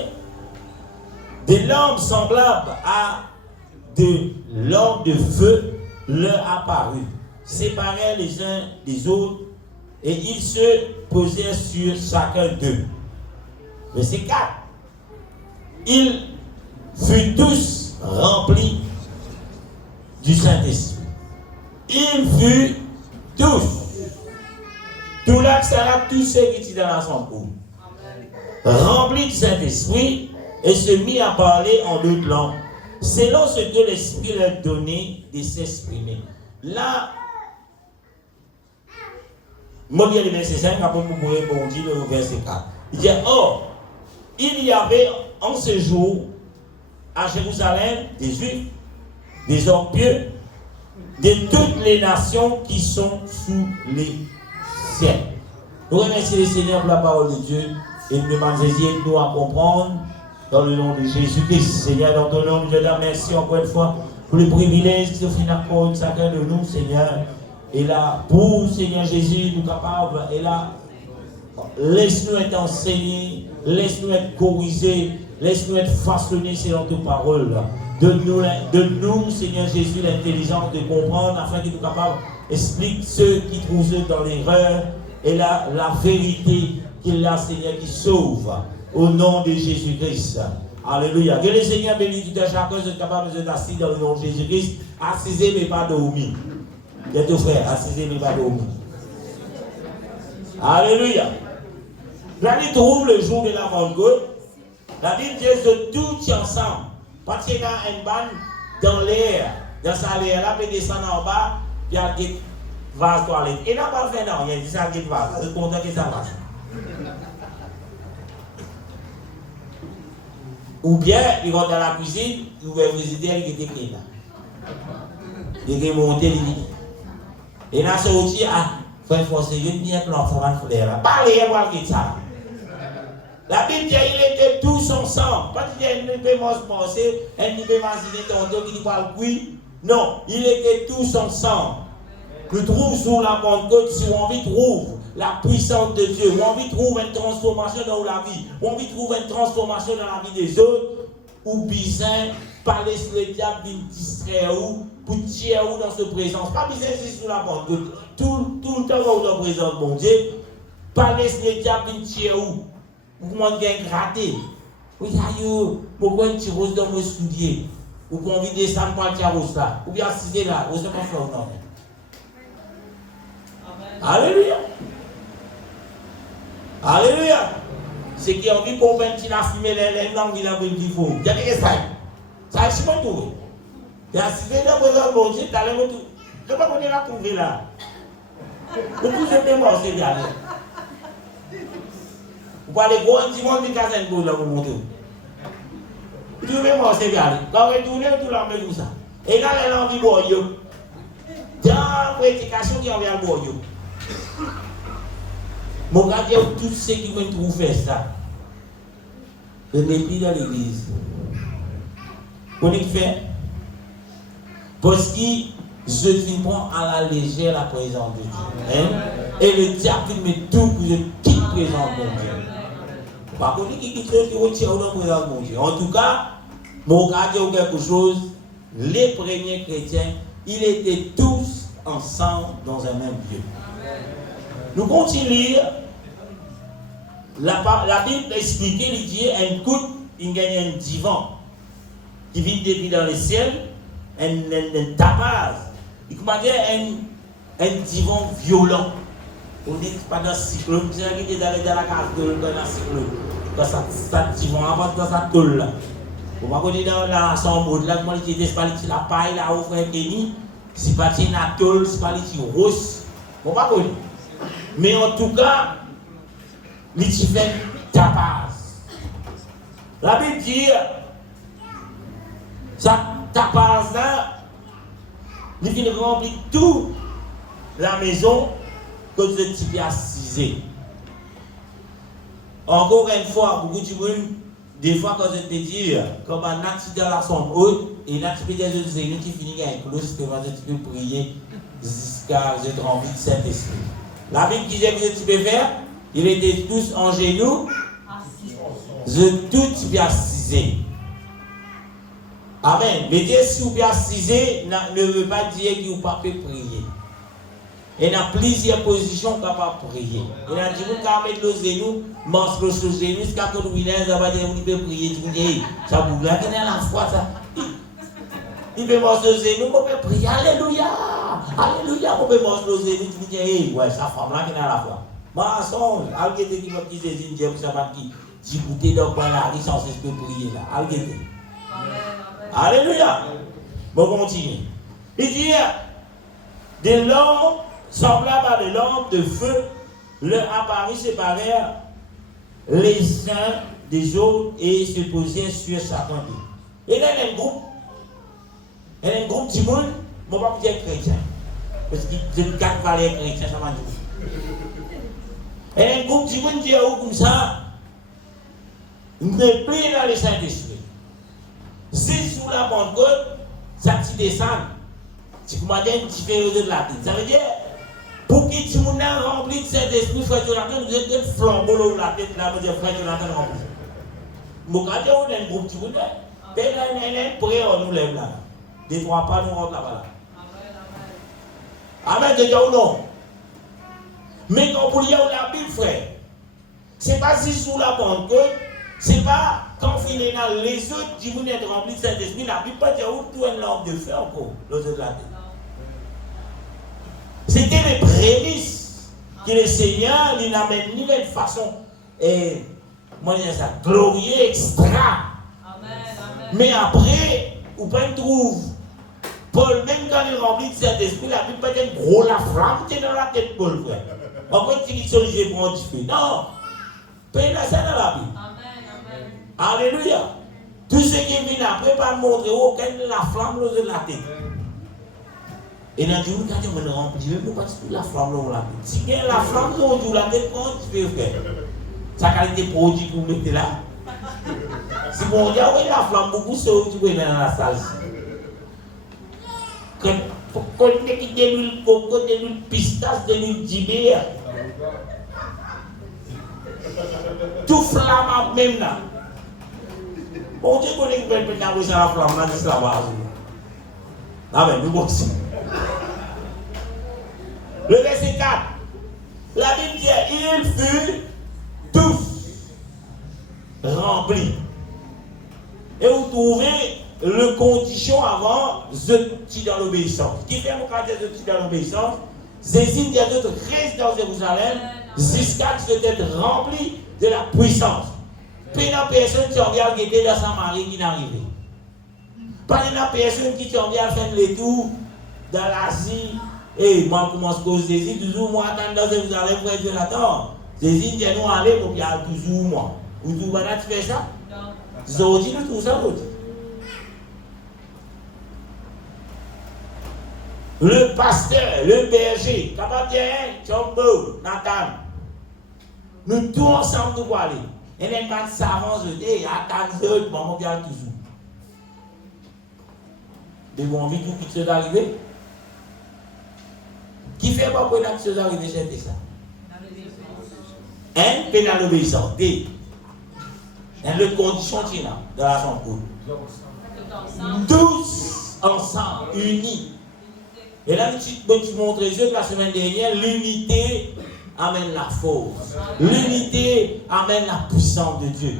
des lampes semblables à de lampes de feu leur apparurent, séparés les uns des autres, et ils se posèrent sur chacun d'eux. Verset 4. Ils furent tous remplis du Saint-Esprit. Ils furent tout là, ça là, tous ceux qui étaient dans l'assemblée, remplis du Saint-Esprit, et se mit à parler en d'autres langues, selon ce que l'Esprit leur donnait de s'exprimer. Là, moi, je le verset 5, après vous pourrez bondir le verset 4. Il dit, or, il y avait en ce jour à Jérusalem des Juifs, des hommes pieux, de toutes les nations qui sont sous les cieux. Nous remercions le Seigneur pour la parole de Dieu et nous demandons de nous à comprendre dans le nom de Jésus-Christ. Seigneur, dans ton nom, je te remercie encore une fois pour le privilège que tu accordes chacun de nous, Seigneur. Et là, pour Seigneur Jésus, nous capables, et là, laisse-nous être enseignés, laisse-nous être corrigés, laisse-nous être façonnés selon tes paroles. Donne-nous, Seigneur Jésus, l'intelligence de comprendre afin que nous capables d'expliquer ceux qui trouvent dans l'erreur et la vérité qu'il a, Seigneur, qui sauve. Au nom de Jésus-Christ. Alléluia. Que le Seigneur bénisse tout à chacun, je suis capable de assis dans le nom de Jésus-Christ. Assisez mais pas dormir. Et tout frère, assisez mais pas dormir. Alléluia. Là, il trouve le jour de la Pentecôte. La Bible dit que tout ensemble. Parce qu'il y a une bande dans l'air. Dans sa l'air, là, il descend en bas, il y a un vase toilette. Et là, pas fait non, il y a ça qui vase. Je suis content que ça passe. Ou bien, il rentre dans la cuisine, il ouvre le frigidaire, il était clean là. Il est monté, il dit. Et là, c'est aussi, frère forcé, il dit que l'enfant va faire là. Parlez, voir qui ça. La Bible dit qu'il était tous ensemble. Pas qu'il y a une penser, un peut imaginer ton Dieu qui parle oui. Non, il était tous ensemble. Nous trouvons sur la Pentecôte, si on envie trouve la puissance de Dieu, on envie trouve une transformation dans la vie, on envie trouve une transformation dans la vie des autres, ou besoin parler sur le diable d'une distraire ou pour tirer ou dans ce présence. Pas besoin de sur la Pentecôte. Tout le temps où dans la présence de mon Dieu, parler sur le diable d'une tirer ou. Vous m'en bien gratté. Oui, aïe, pourquoi une petite rose dans mon soulier? Ou qu'on envie de descendre par la rose là? Ou bien assister là? Vous savez pas faire non? Alléluia. Alléluia. C'est qui ont envie qu'on mette la fumée, les langues, il a vu qu'il faut. Il y a des ça. Ça, c'est pas tout. Il y a assisté dans le présent de mon Dieu, dans le retour. Je ne sais pas qu'on est là trouvé là. Vous pouvez me voir, c'est bien. Vous parlez de un petit monde qui a un peu là pour monter. Vous pouvez me voir, c'est bien. Quand vous retournez, tout là, mais tout ça. Et là, elle a envie de boire. Dans la prédication, qui a envie de boire. Mon gars, tous ceux qui vont trouver ça, le mépris dans l'église. Vous connaissez fait? Parce que je prends à la légère la présence de Dieu. Hein? Et le diable met tout pour quitter la présence de Dieu. Par contre, il y a qui retire dans la présence de Dieu. En tout cas, mon gars, il y a quelque chose. Les premiers chrétiens, ils étaient tous ensemble dans un même lieu. Nous continuons. La Bible explique, il dit un coup, il gagne un divan qui vit depuis dans le ciel, un tapage. Il commence un divan violent. On dit que pas dans le cyclone, c'est là qui est dans la case de dans le cyclone. Dans sa divan, avant dans sa tôle là. On va continuer dans la chambre là, comment il dit, c'est pas la paille là, au frère Kenny, c'est pas la tôle, c'est pas le rose. On va continuer. Mais en tout cas, il fait tapage. La Bible dit, ça tapage là, il vient remplir toute la maison que ce type a cisé. Encore une fois, beaucoup de monde, des fois quand je te dis, comme un accident la sombre haute, et l'accident des autres zénith qui finit avec un close, que tu peux prier jusqu'à je remplir de Saint-Esprit. La Bible disait que tu peux faire, ils étaient tous en genoux, tout bien assisé. Amen. Mais Dieu, si vous bien assisé, ne veut pas dire que vous ne pouvez pas prier. Il y a plusieurs positions capables de prier. Il y a des gens qui mettent le genou, marche le genou, jusqu'à ce que vous pouvez prier. Tu dis, ça vous plaît, il y a la foi, ça. Il peut marcher le genou, on peut prier. Alléluia. Alléluia, on peut manger nos ennemis, tu dis, ouais, sa femme là qui n'a la foi. Moi, songe, Algété qui m'a dit, j'ai ça m'a dit, j'ai goûté dans quoi là, il s'en sait ce que prier là. Algété. Alléluia. Bon, continue. Il dit, des lampes semblables à des lampes de feu, leur apparut séparèrent les uns des autres et se posèrent sur sa tente. Et là, il y a un groupe. Il y a un groupe de monde, mon papa est chrétien. Parce que je ne garde pas les chrétiens, ça m'a dit. Il y a un groupe de monde qui est comme ça. Il n'est plus dans le Saint-Esprit. Si sous la Pentecôte, ça t'y descend. Tu m'as dit tu fais de la tête. Ça veut dire, pour que tout le monde ait rempli de Saint-Esprit, frère Jonathan, vous êtes des flambeaux dans la tête là, vous dites frère Jonathan rempli. Mon gars, on a un groupe de monde. Il y a un prêt, on nous lève là. Des fois, pas nous rentre là-bas. Amen, de Dieu ou non. Mais quand vous lisez la Bible, frère, ce n'est pas si sous la Pentecôte, ce n'est pas quand vous finissez dans les autres qui vous êtes remplis de Saint-Esprit, la Bible pas dire où tout une lampe de feu encore, l'autre de la tête. C'était les prémices que le Seigneur lui n'amène ni de façon, moi je dis ça, glorieuse, extra. Amen. Mais après, vous pouvez trouver. Paul, même quand il remplit de cet esprit, la Bible peut être gros, la flamme qui est dans la tête de Paul, frère. Pourquoi tu dis que c'est pour un petit peu? Non! Paye la scène dans la Bible. Amen, amen. Alléluia! Tout ce qui vient après, pas montrer aucun de la flamme de la tête. Et dans le jour, quand on me remplit, je ne pas que la flamme de la tête. Si il y a la flamme de la tête, comment tu peux faire? Ça qualité produit pour mettre là. Si on dit, oui, la flamme, beaucoup, c'est où tu peux dans la salle. Quand on a de l'huile coco, de l'huile pistache, de l'huile d'hiver. Tout flamme même là. On dit qu'on est une belle la flamme là, c'est la base. Ah ben, nous aussi. Le verset 4. La Bible dit, ils furent tous remplis. Et vous trouvez le condition avant qui dans l'obéissance. Qui fait mon caractère de qui dans l'obéissance? Jésus dit à d'autres, reste dans Jérusalem, jusqu'à ce que d'être rempli de la puissance. Puis il y a personne qui regarde qui était dans Samarie qui n'arrivait. Pas il y a personne qui regarde faire les tours dans l'Asie. Et moi, je commence à cause Jésus, toujours moi, attendre dans Jérusalem, pour Dieu l'attend. Jésus dit, nous allons pour qu'il y ait toujours moi. Ou tu vas faire ça? Non. Zodi, nous tout ça, l'autre. Le pasteur, le berger, Kabadien, Chombo, Nathan. Nous tous ensemble, nous allons aller. Et les gens s'avancent, et attendent, bon, on vient toujours. Vous avez envie de quelque chose arriver? Qui fait pas pour quelque chose arriver, c'est ça? Un, pénal obéissant. D. Dans les conditions qui sont dans la chambre. Tous ensemble, unis. Et là, tu montres la semaine dernière, l'unité amène la force. L'unité amène la puissance de Dieu.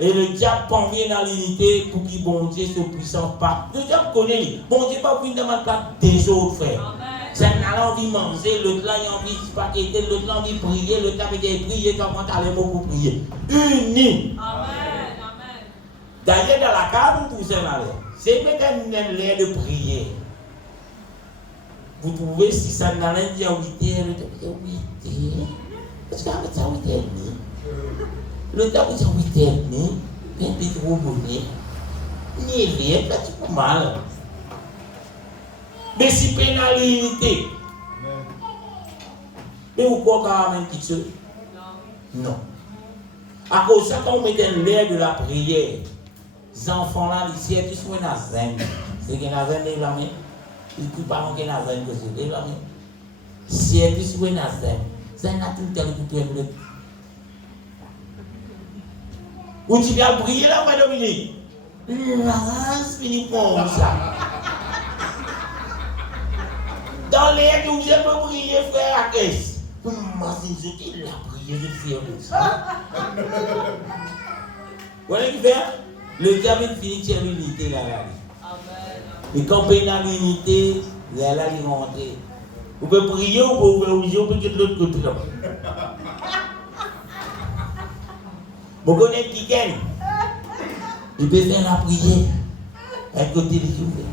Et le diable convient dans l'unité pour qu'il bon Dieu soit puissant pas. Le diable connaît. Bon Dieu pas pour demander pas des autres frères. C'est un envie de manger, l'autre là il a envie de spaghetti, l'autre là envie de prier, l'autre là il a prier, comment tu as les mots pour prier. Unis. Amen. D'ailleurs dans la cave, vous trouvez ça c'est peut-être une l'air de prier. Vous trouvez si ça n'a rien dit à 8h, le temps est 8h. Parce qu'avec ça 8h30. Le temps est 8h30, il est trop bonnet. Ni rien, c'est pas mal. Mais si pénalité. Mais vous croyez quand même quelque chose? Non. À cause de ça, quand on met l'air de la prière, les enfants là, ici, ils sont dans la zen. C'est que la zen est là, mais ils ne peuvent pas manquer la zen que c'est là, mais si ils sont dans la zen, ça n'a tout le temps de tout le. Où tu viens prier là, Madame Dominique? La race finit comme ça. Dans l'air que vous avez prié, frère, à caisse. Moi, c'est ce qu'il a prié, je fais ça. Vous voyez ce qu'il fait? Le diable finit sur l'unité là. Et quand on paye dans l'unité, là, il rentre. Vous pouvez prier, vous pouvez ouvrir, vous pouvez de l'autre côté là. Vous connaissez qui gagne? Il peut faire la prière. À côté de l'ouvert.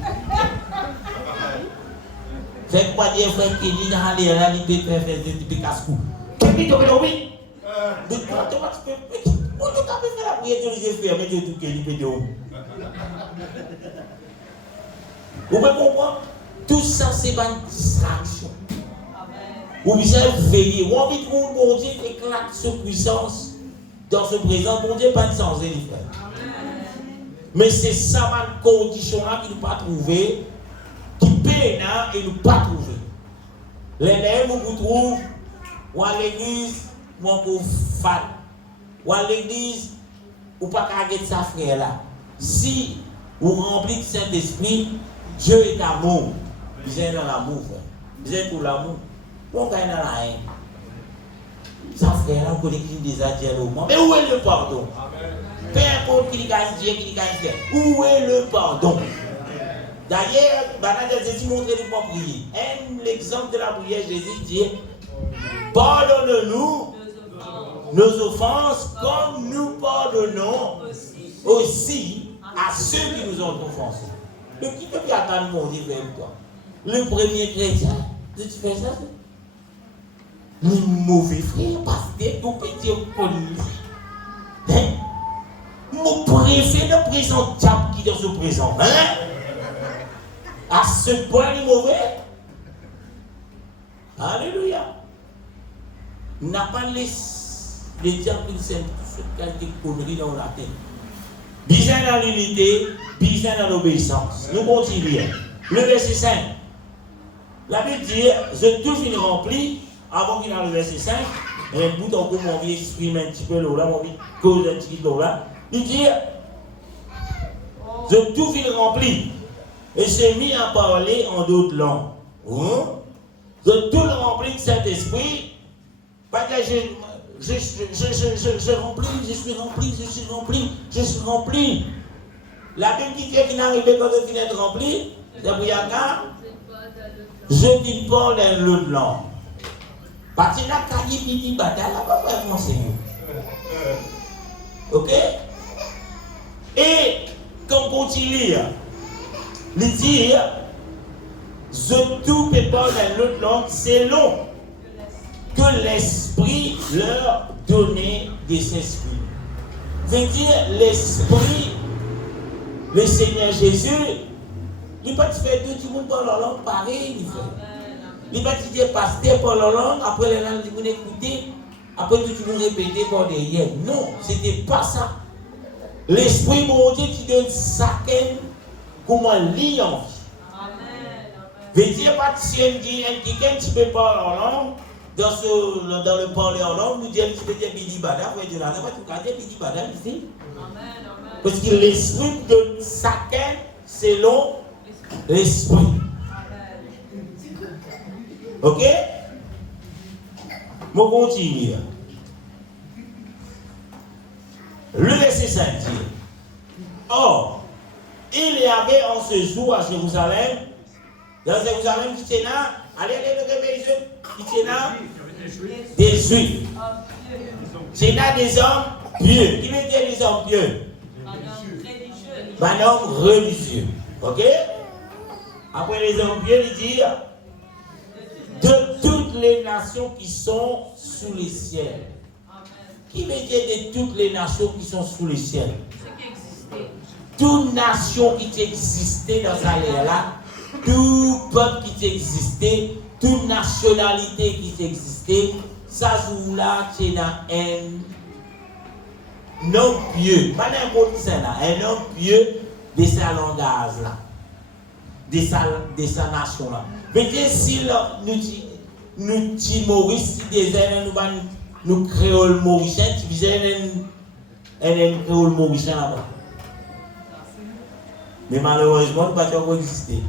Faites quoi dire, frère, qui dit dans l'air, là, il peut faire des casse-cou. Qu'est-ce que tu veux dire? De quoi tu peux faire? Où tu peux faire la prière de les yeux fermés, de tout qu'il peut dire? Vous pouvez comprendre? Tout ça, c'est une distraction. Vous pouvez veiller. Vous avez envie de trouver bon Dieu éclate sa puissance dans ce présent. Bon Dieu, pas de sens, les frères. Mais c'est ça, ma condition-là qu'il ne peut pas trouver. Qui peine et nous pas trouver. Les mêmes vous trouvent, ou à l'église, ou encore fat. Ou à l'église, ou pas qu'à gagner sa frère là. Si vous remplissez le Saint-Esprit, Dieu est amour. Vous êtes dans l'amour, frère. Vous êtes pour l'amour. Vous êtes dans la haine. Sa frère là, vous connaissez qu'il déjà dit au moins. Mais où est le pardon? Peu importe qui gagne Dieu, qui gagne frère. Où est le pardon? D'ailleurs, Jésus montre comment prier. L'exemple de la prière, Jésus dit, pardonne-nous nos offenses comme nous pardonnons aussi à ceux qui nous ont offensés. Mais qui peut attendre mon Dieu même toi? Le premier chrétien, tu fais ça? Le mauvais frère, parce que tout petit connu. Mon préférez le présent diable qui est dans ce présent. Hein? À ce point, il est mauvais. Alléluia. N'a pas les diables qui sont des conneries dans la tête. Besoin dans l'unité, besoin dans l'obéissance. Nous continuons. Le verset 5. La Bible dit, je tout finis rempli, avant qu'il ait le verset 5, et un bout en coup, mon vie exprime un petit peu l'eau là, mon vie cause un petit peu l'eau là. Il dit, je tout finis rempli, et s'est mis à parler en d'autres langues. Je tout le rempli de Saint-Esprit, pas que je remplis, je suis rempli. La Bible dit qu'il n'arrive pas de finir de remplir, c'est pour y avoir. Je dis pas dans l'autre langue. Parce que là, quand il dit bataille, là, pas vraiment Seigneur. Ok? Et quand on continue, il dit, je tout peux pas dans l'autre langue, selon que l'Esprit leur donnait des esprits. Veut dire, l'Esprit, le Seigneur Jésus, il ne peut pas faire tout le monde parle la langue pareil. Il ne peut pas dire pasteur parle la langue, après les langues, tout le monde écouter, après tout le monde répéter par derrière. Non, ce n'était pas ça. L'Esprit mon Dieu qui donne chacun comment lire en vie. Veut dire, pas si quelqu'un qui peut parler en langue, dans le parler en langue, nous disons que c'est Bidi Bada, vous dites, là, pas tout cas, Bidi Bada ici. Parce que l'Esprit donne chacun selon l'Esprit. Ok? Je continue. Le verset 5 dit, or, il y avait en ce jour à Jérusalem, dans Jérusalem qui était là, allez, qui était là, des Juifs. C'est là des hommes pieux. Qui veut dire des hommes pieux? Un homme religieux. Ok? Après les hommes pieux, il dit de toutes les nations qui sont sous les ciels. Qui veut dire de toutes les nations qui sont sous les ciels? Toute nation qui existait dans sa là, tout peuple qui existait, toute nationalité qui existait, ça joue-là, c'est un homme pieux, pas n'importe qui c'est là, un homme pieux de sa langage là, de sa nation là. Mais si nous Maurice, si nous créoles mauriciens, tu disais un créole mauricien là-bas. Mais malheureusement, nous ne pouvons pas exister.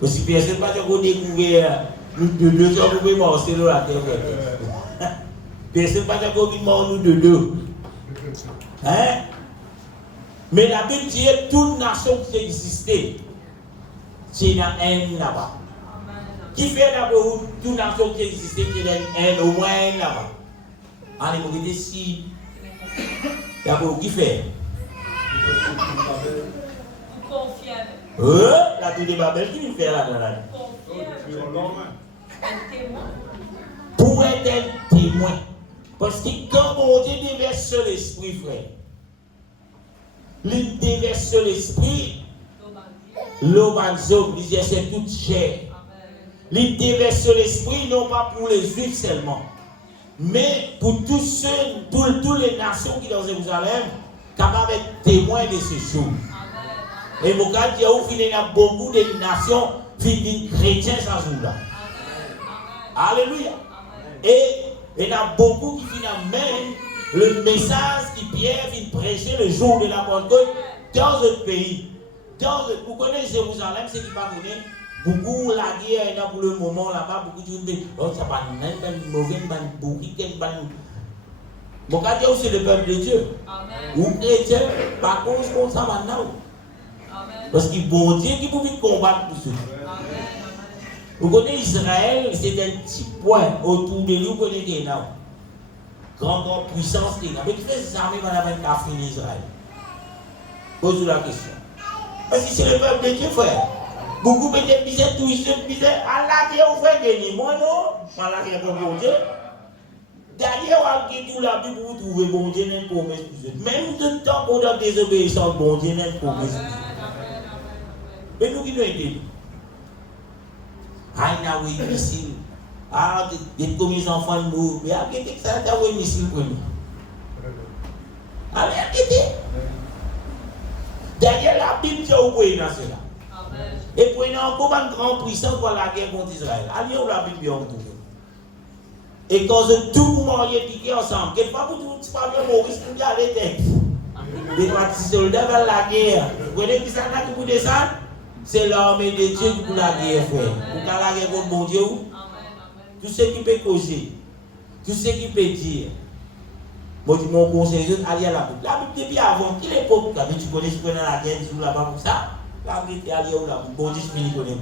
Parce que personne ne peut pas découvrir nous deux hommes qui morts, c'est la terre. Personne ne peut pas mort nous deux. Hein? Mais la Bible dit que toute nation qui existait, c'est dans un là-bas. Qui fait d'abord toute nation qui existait, c'est dans un au moins un là-bas. En réalité, si d'abord qui fait? La tour de Babel, qui nous fait là-dedans? Pour être un témoin. Parce que quand mon Dieu déverse sur l'esprit, frère, il déverse sur l'esprit, l'obanzo, il dit c'est toute chair. Il déverse sur l'esprit, non pas pour les Juifs seulement, mais pour tous ceux, toutes les nations qui sont dans Jérusalem, capables d'être témoins de ces choses. Et mon gars dit, il y a beaucoup de nations qui sont chrétiens sans jour-là. Alléluia. Et il y a beaucoup qui viennent même le message qui Pierre vient prêcher le jour de la Pentecôte dans notre pays. Vous connaissez Jérusalem, c'est qui pas connaît. Beaucoup la guerre est pour le moment là-bas, beaucoup de gens disent, oh, ça va être mauvais, beaucoup de mon gars dit, c'est le peuple de Dieu. Ou chrétien, par cause comme ça maintenant. Parce que bon Dieu qui pouvait combattre pour ça. Vous connaissez Israël, c'est un petit point autour de nous, vous connaissez là. Grande puissance qui est là. Mais qui fait ces armées qu'on a même qu'à finir Israël? Posez-vous la question. Parce que c'est le peuple de Dieu, frère. Beaucoup peut-être disaient tout, ils se disaient, Allah Dieu, vous faites gagner. Moi non, Allah Dieu, bon Dieu. D'ailleurs, tout la Bible, vous trouvez bon Dieu n'est pas promesse pour vous. Même de temps qu'on a désobéissance, bon Dieu n'est pas promesse pour vous. Mais nous qui nous aidons. Ah, il y a un missile. Ah, des premiers enfants de nous. Mais arrêtez que ça a un missile premier. Allez, arrêtez. D'ailleurs, la Bible dit au pays dans cela. Et pour encore une grande puissance pour la guerre contre Israël. Allez, où la Bible dit on trouve. Et quand tout le monde est piqué ensemble, quelquefois vous ne pouvez pas bien Maurice pour garder tête. Les petits soldats veulent la guerre. Vous voyez qui ça là qui vous descend? C'est l'armée de Dieu qui pour la guerre, frère. Pour la guerre contre mon Dieu. Tout ce qui peut causer, tout ce qui peut dire. Moi, je mon conseil, allez à la Bible. La Bible depuis avant, qui est pauvre, quand tu connais, tu connais la guerre, tu là-bas comme ça. La Bible est allée où la Bible. Bon Dieu, je finis connaître.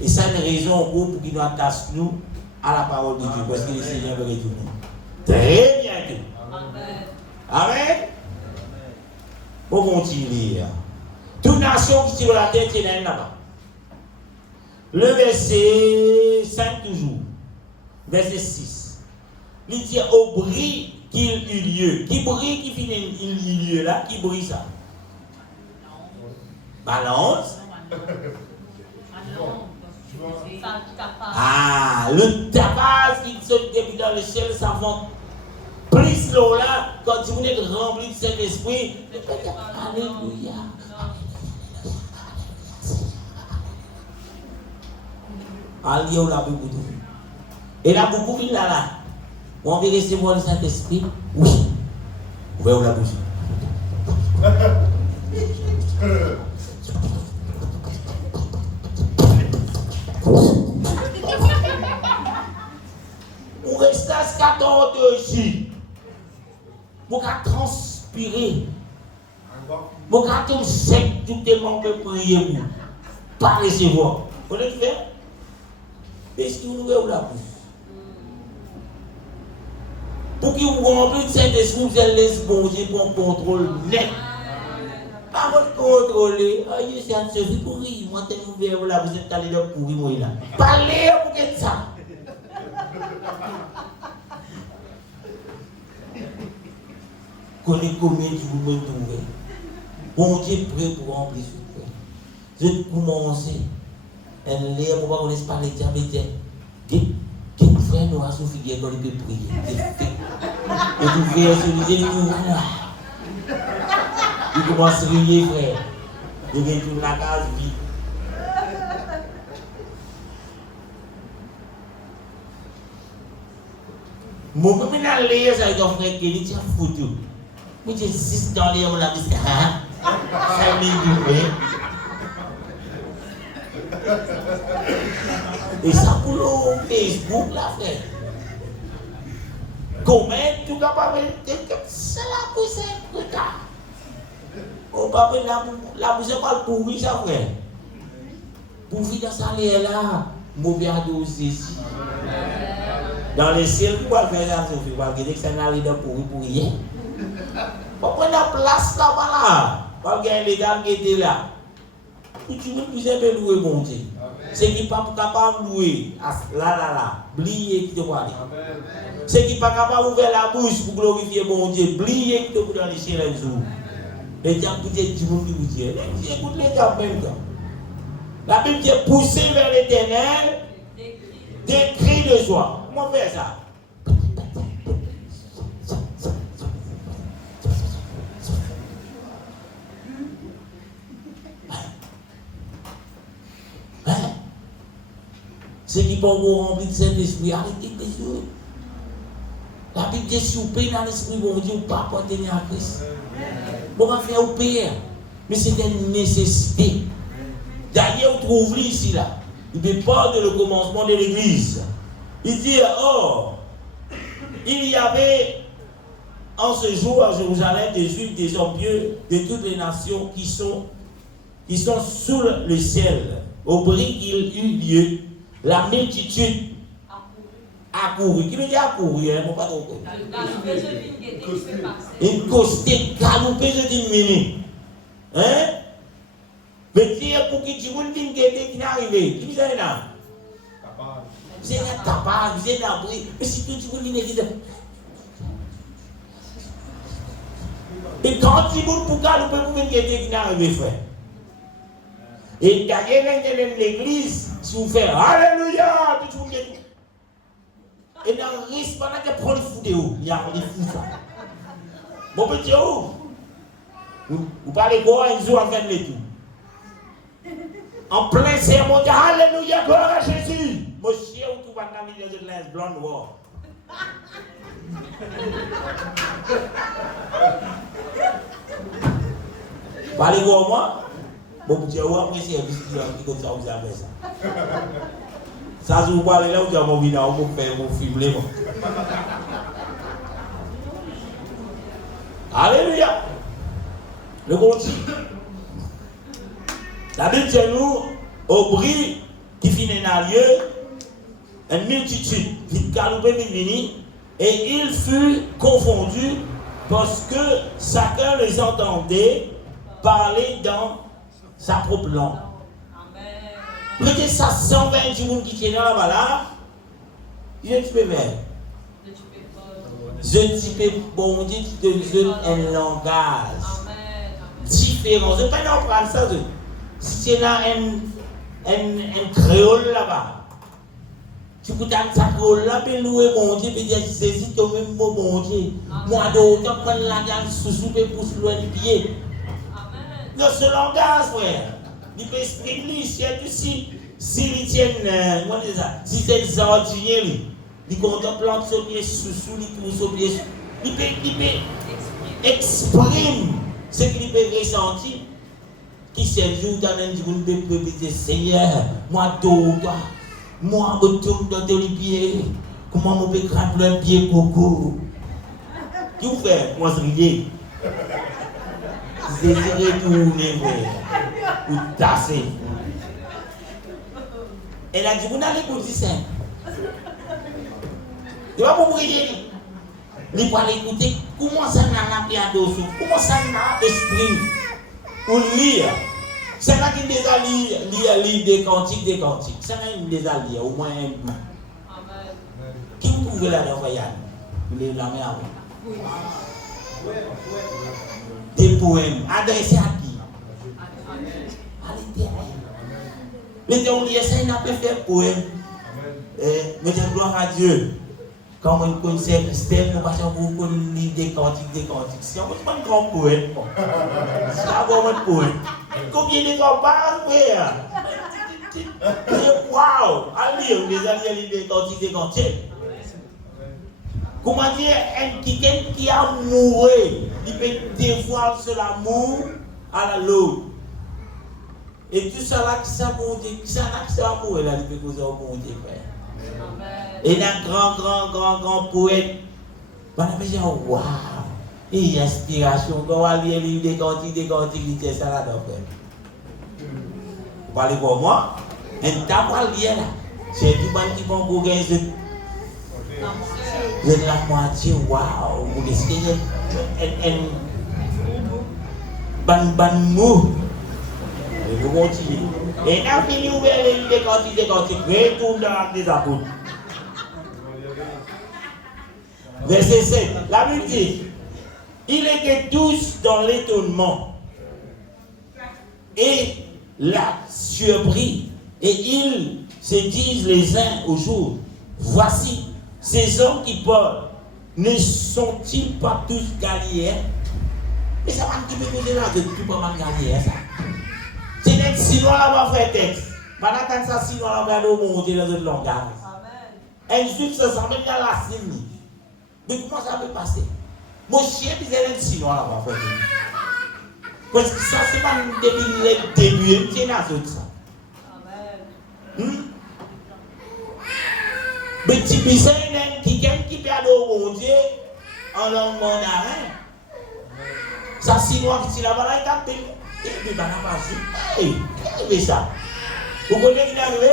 Et ça, c'est une raison pour qu'il nous attache nous à la parole de Dieu, parce que le Seigneur veut retourner. Très bientôt. Amen. On continue. Toute nation qui tire la tête, il y en a là-bas. Le verset 5 toujours. Verset 6. Il dit au bruit qu'il eut lieu. Qui brille, qui finit il lieu là? Qui brille ça? Balance. Ah, le tabac qui se débute dans le ciel, ça va plus l'eau là, quand vous êtes rempli de cet esprit. Alléluia. Alléluia, la Bible. Et là, beaucoup de là. On veut recevoir le Saint-Esprit. Oui. Ouvrez la bouche. On reste à ce 14 ici. Pour transpirer. Pour qu'on sec tout tellement que prier. Pas recevoir. Vous voulez le faire? Est-ce que vous ouvrez la bouche? Pour qu'il vous remplisse de Saint-Esprit, vous allez laisser bon Dieu pour un contrôle net. Pas votre contrôler. Aïe, c'est un service pour rire. Moi, vous là, vous êtes allé là pour rire, là. Parlez pour que ça. Connaissez combien vous me trouvez. Bon Dieu prêt pour remplir ce frère. Je commence. Elle l'air pour pas qu'on laisse parler diabète. Quel frère nous a souffert quand il peut prier. Et tout frère se disait tout. Il commence à rire, frère. Il vient tout la case vide. Moi, comme il a l'air, ça est un frère qui dit photo. Moi, j'ai 6 dans les on l'a dit, ça m'est du et ça pour le Facebook, là, frère. Comment tu es capable de c'est la poussée, on va la poussée pas pour lui, ça, frère. Pour vivre dans sa l'air là, mauvais dose ici. Dans les ciels, tu vas faire ça, tu vas dire que c'est un allié pour rien. On prend la place là-bas là. Parce qu'il y a un légal qui était là. Tu veux plus aimer louer mon Dieu. C'est qui n'est pas capable de louer. Là. Blier qui te voit. C'est qui n'est pas capable d'ouvrir la bouche pour glorifier mon Dieu. Blier qui te voit dans les ciels un jour. Les diables disent du monde qui vous dit. Écoute les diables même temps. La Bible dit pousser vers l'éternel des cris de joie. Comment faire ça? C'est qui peut vous remplir de cet esprit. Arrêtez de jouer. La Bible dit si vous payez dans l'esprit, vous dites pas appartenir à Christ. Vous va faire au payer. Mais c'est une nécessité. D'ailleurs, vous trouvez ici là. Il parle de le commencement de l'église. Il dit, il y avait en ce jour à Jérusalem des Juifs, des hommes pieux de toutes les nations qui sont sous le ciel. Au bruit qu'il eut lieu, la multitude a couru. Qui veut dire a couru? Hein? Pas trop. Une costée galopée de 10 minutes. Hein? Mais dire pour qui tu veux dire qui est arrivé. Qui vous a là? vous êtes capable, vous êtes abri. Mais si tout le monde est l'église. Et quand tu veux pour ça, nous pouvons venir qui n'arrive, frère. Et derrière l'église, si vous faites Alléluia, tout le monde est. Et dans le risque, pendant que prendre le fou de haut, il y a des fous ça. Mon petit haut, vous parlez quoi, un jour en fin de l'étude. En plein sermon, Alléluia, gloire à Jésus. Mon chien, où tu vas dans le milieu de l'aise, blanc, noir. Parlez quoi, moi? Mon petit haut, après, c'est un petit comme ça, vous avez ça. Ça, si vous parlez là, vous avez mon vidéo, vous faites mon film, les mots. Alléluia. Le continue. La Bible dit nous, au bruit qui finit dans lieu, une multitude qui galopait vini, et il fut confondu parce que chacun les entendait parler dans sa propre langue. Peut-être ça 120 personnes qui étaient là-bas là, je ne peux pas. Je ne peux bon Dieu qui te donne un langage différent. Je ne peux pas prendre ça. Si c'est là un créole là-bas, tu peux t'en ça créole là, puis louer mon Dieu, puis dire saisis ton même mot mon Dieu. Moi d'autant prendre la gamme sous pour se louer le pied. Non, ce langage, frère. Il peut exprimer, si il tient, si c'est un jardinier, il contemple son pied sous, il pousse son pied sous. Il peut exprimer ce qu'il peut ressentir. Qui s'est jour dans un jour de dire Seigneur, moi d'autres, moi retourne dans tes pieds. Comment on peut craindre un pied coco? Qui vous fait? Moi je riais. C'est retourner, frère. Ou tasser. Elle a dit, vous n'allez pas dire ça. Tu vas vous prier. Il va l'écouter. Comment ça n'a pas d'osso? Comment ça n'a pas d'esprit? Pour lire. C'est là qu'il déjà lire des cantiques. C'est là qu'il déjà lire au moins un bout. Qui vous trouvez là-dedans, Yann? Vous levez la main à vous. Des poèmes adressés à qui? À l'Éternel. L'Éternel, ça, il n'a pas fait poème. Mettez gloire à Dieu. Quand on connaît Christelle, nous passons pour lire des cantiques. Si on ne pas un grand poème, c'est vraiment un poème. Combien de grands parents, frère? Waouh! Allez, on les a lire des cantiques. Comment dire, quelqu'un qui a mouru, il peut dévoiler sur l'amour à l'autre. Et tout ça là qui s'est monté, qui s'est mourir là, il peut causer au bon Dieu, frère. Et un grand poète, on a dit, waouh! Il y a inspiration, quand on va lire des cantiques, il y a ça là-dedans, frère. Vous parlez pour moi? Un temps à lire là, c'est du monde qui vont gagner. Vous êtes la moitié, waouh! Vous risquez ban mou. Vous continuez. Et quand fini ouvert les cantiques, retourne dans les apôtres. Verset 7. La Bible dit, ils étaient tous dans l'étonnement et la surprise. Et ils se disent les uns aux autres, voici, ces hommes qui parlent, ne sont-ils pas tous Galiléens? Mais ça va un petit peu côté là, de tout pas mal Galiléens, ça. C'est net, sinon là, on va faire texte. Pendant que ça, sinon là, on va aller monter dans le langage. Un juif, ça s'en met dans la cible. Mais comment ça peut passer? Mon chien, il est sinon là, on va faire texte. Parce que ça, c'est pas depuis le début, c'est la chose, ça. Mais tu peux dire qui peut aller au bon Dieu en langue mandarin. Ça, si moi qui suis là-bas, il tape. Et puis, il va pas dire. Hey, ça. Vous connaissez qui est arrivé?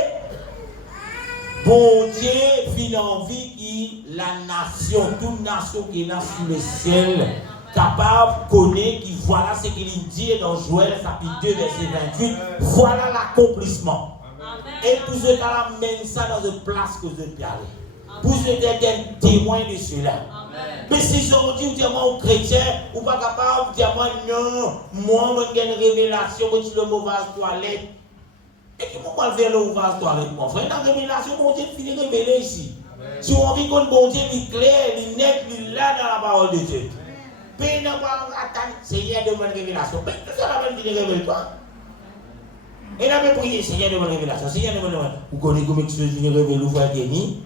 Bon Dieu fit envie qui la nation, toute nation qui est là sur le ciel, capable de connaître, qui voilà ce qu'il dit dans Joël chapitre 2, verset 28. Voilà l'accomplissement. Et pour ceux qui amènent ça dans une place que vous devez aller. Pour ceux qui sont témoins de cela. Mais si aujourd'hui vous dites moi chrétien, ou pas capable de dire moi non, moi j'ai une révélation, moi je suis le mauvais toilette. Et comment on va faire le mauvais toilette, mon frère? Dans la révélation, mon Dieu finit de révéler ici. Si on vit que bon Dieu est clair, il est net, il est là dans la parole de Dieu. Mais non, attends, Seigneur demande révélation. Mais tout ça la même dit révèle-toi. Et là, même prier, Seigneur demande révélation. Seigneur demande. Vous connaissez comment tu veux révéler, vous voyez Guéni.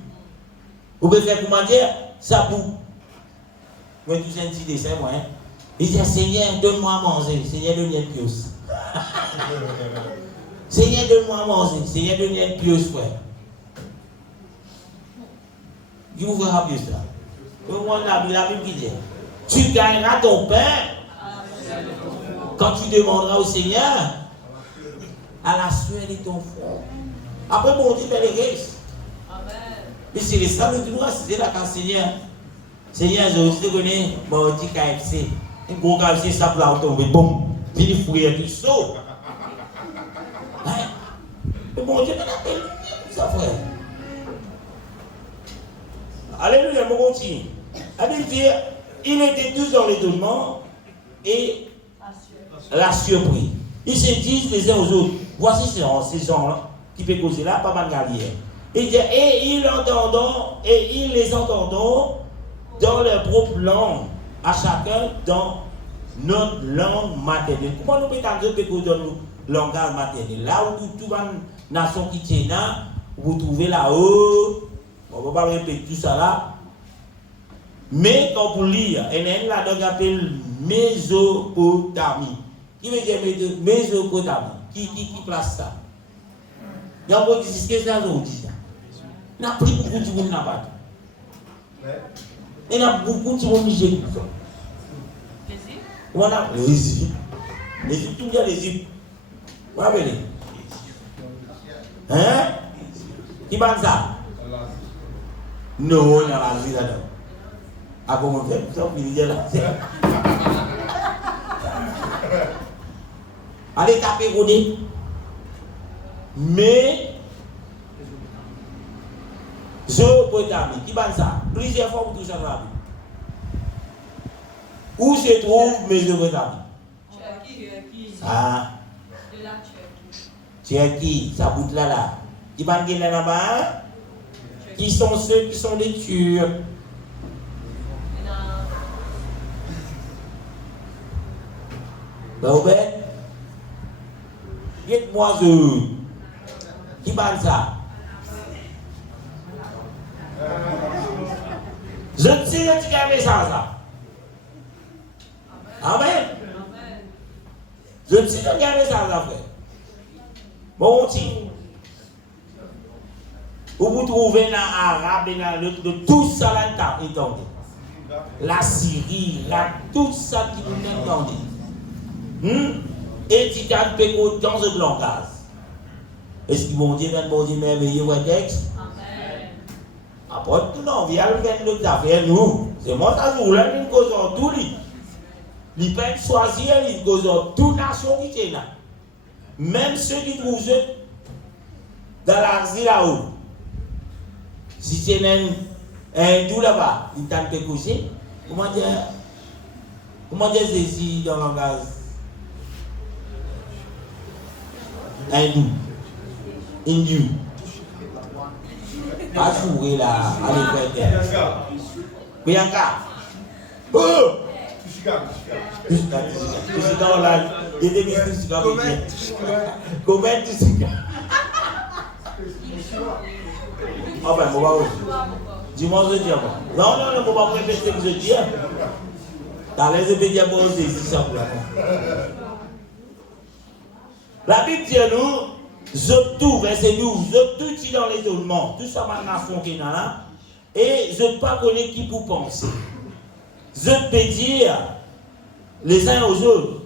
Vous pouvez faire comment dire? Ça boue. Moi, tout ça, un petit dessin, moi. Il dit, Seigneur, donne-moi à manger. Seigneur, donne-moi une pieuse. Seigneur, donne-moi à manger. Seigneur, donne-moi une pieuse, frère. Qui vous fera mieux ça? La Bible qui dit, tu gagneras ton pain quand tu demanderas au Seigneur à la sueur de ton front. Après, bon Dieu, ben les restes. Mais c'est les sables du noir, c'est là quand Seigneur. Seigneur, je te connais, bon, dit KFC. Un gros KFC, ça peut tomber, bon, puis il faut y aller, saut. Mais bon Dieu, ben appelle ça, frère. Alléluia, mon continue. Elle dit, il était tous dans l'étonnement et la surprise. Ils se disent les uns aux autres, voici ces gens-là qui peuvent causer là, pas mal galère. Il dit, et ils les entendons dans leur propre langue, à chacun dans notre langue maternelle. Comment nous pouvons dans notre langage maternel? Là où toute nation qui tient là, vous trouvez là-haut, on ne va pas répéter tout ça là. Mais quand vous lire, il y a une là-dedans qui s'appelle Mésopotamie. Qui veut dire Mésopotamie? Qui place ça? Il y a un peu qui dit que c'est ça aujourd'hui. Il y a pris beaucoup de monde là-bas. Il y a beaucoup de monde qui ont on a l'Égypte. L'Égypte, tout le monde l'Égypte. Vous rappelez? Hein? Qui parle ça? Non, il y a l'Asie là-dedans. À comment faire ça? Il y a là. Allez taper Rodé. Mais Mésopotamie, qui parle ça? Plusieurs fois pour tout ça dans la Bible. Où se trouve Mésopotamie? Turquie. Ah. De la Turquie, ça bout là. Qui parle de là-bas? Qui sont ceux qui sont les Turcs? Ben, Robert, dites-moi qui parle ça? Je ne sais pas qui a fait ça. Amen. Je ne sais pas qui a fait ça, frère. Bon, vous trouvez dans l'arabe et dans le tout ça là, entendez. La Syrie, tout ça qui vous entendez. Et tu as fait dans ce langage. Est-ce qu'ils vont dire un bon Dieu merveilleux ou un texte? Amen. Après tout, non, il y a le affaire, nous. C'est moi qui joue là, nous causons tout. Ils peuvent choisir, ils causent toute nation qui est là. Même ceux qui trouvent dans l'Asie là-haut. Si c'est un tout là-bas, ils t'ont fait coucher. Comment dire ceci dans le langage? Hindou. Hindu. Pas jouer là, allez faire. Bianca. Oh! Comment tu sais? Ah ben, on va voir. Dis-moi ce que je dis. Non, on va pas répéter ce que je dis. Dans les épées bon, c'est ici simplement. La Bible dit à nous, je tout, verset 12, je tout dit dans l'étonnement, tout ça ma nation qui est là, et je ne pas connaître qui pour penser. Je peux dire les uns aux autres,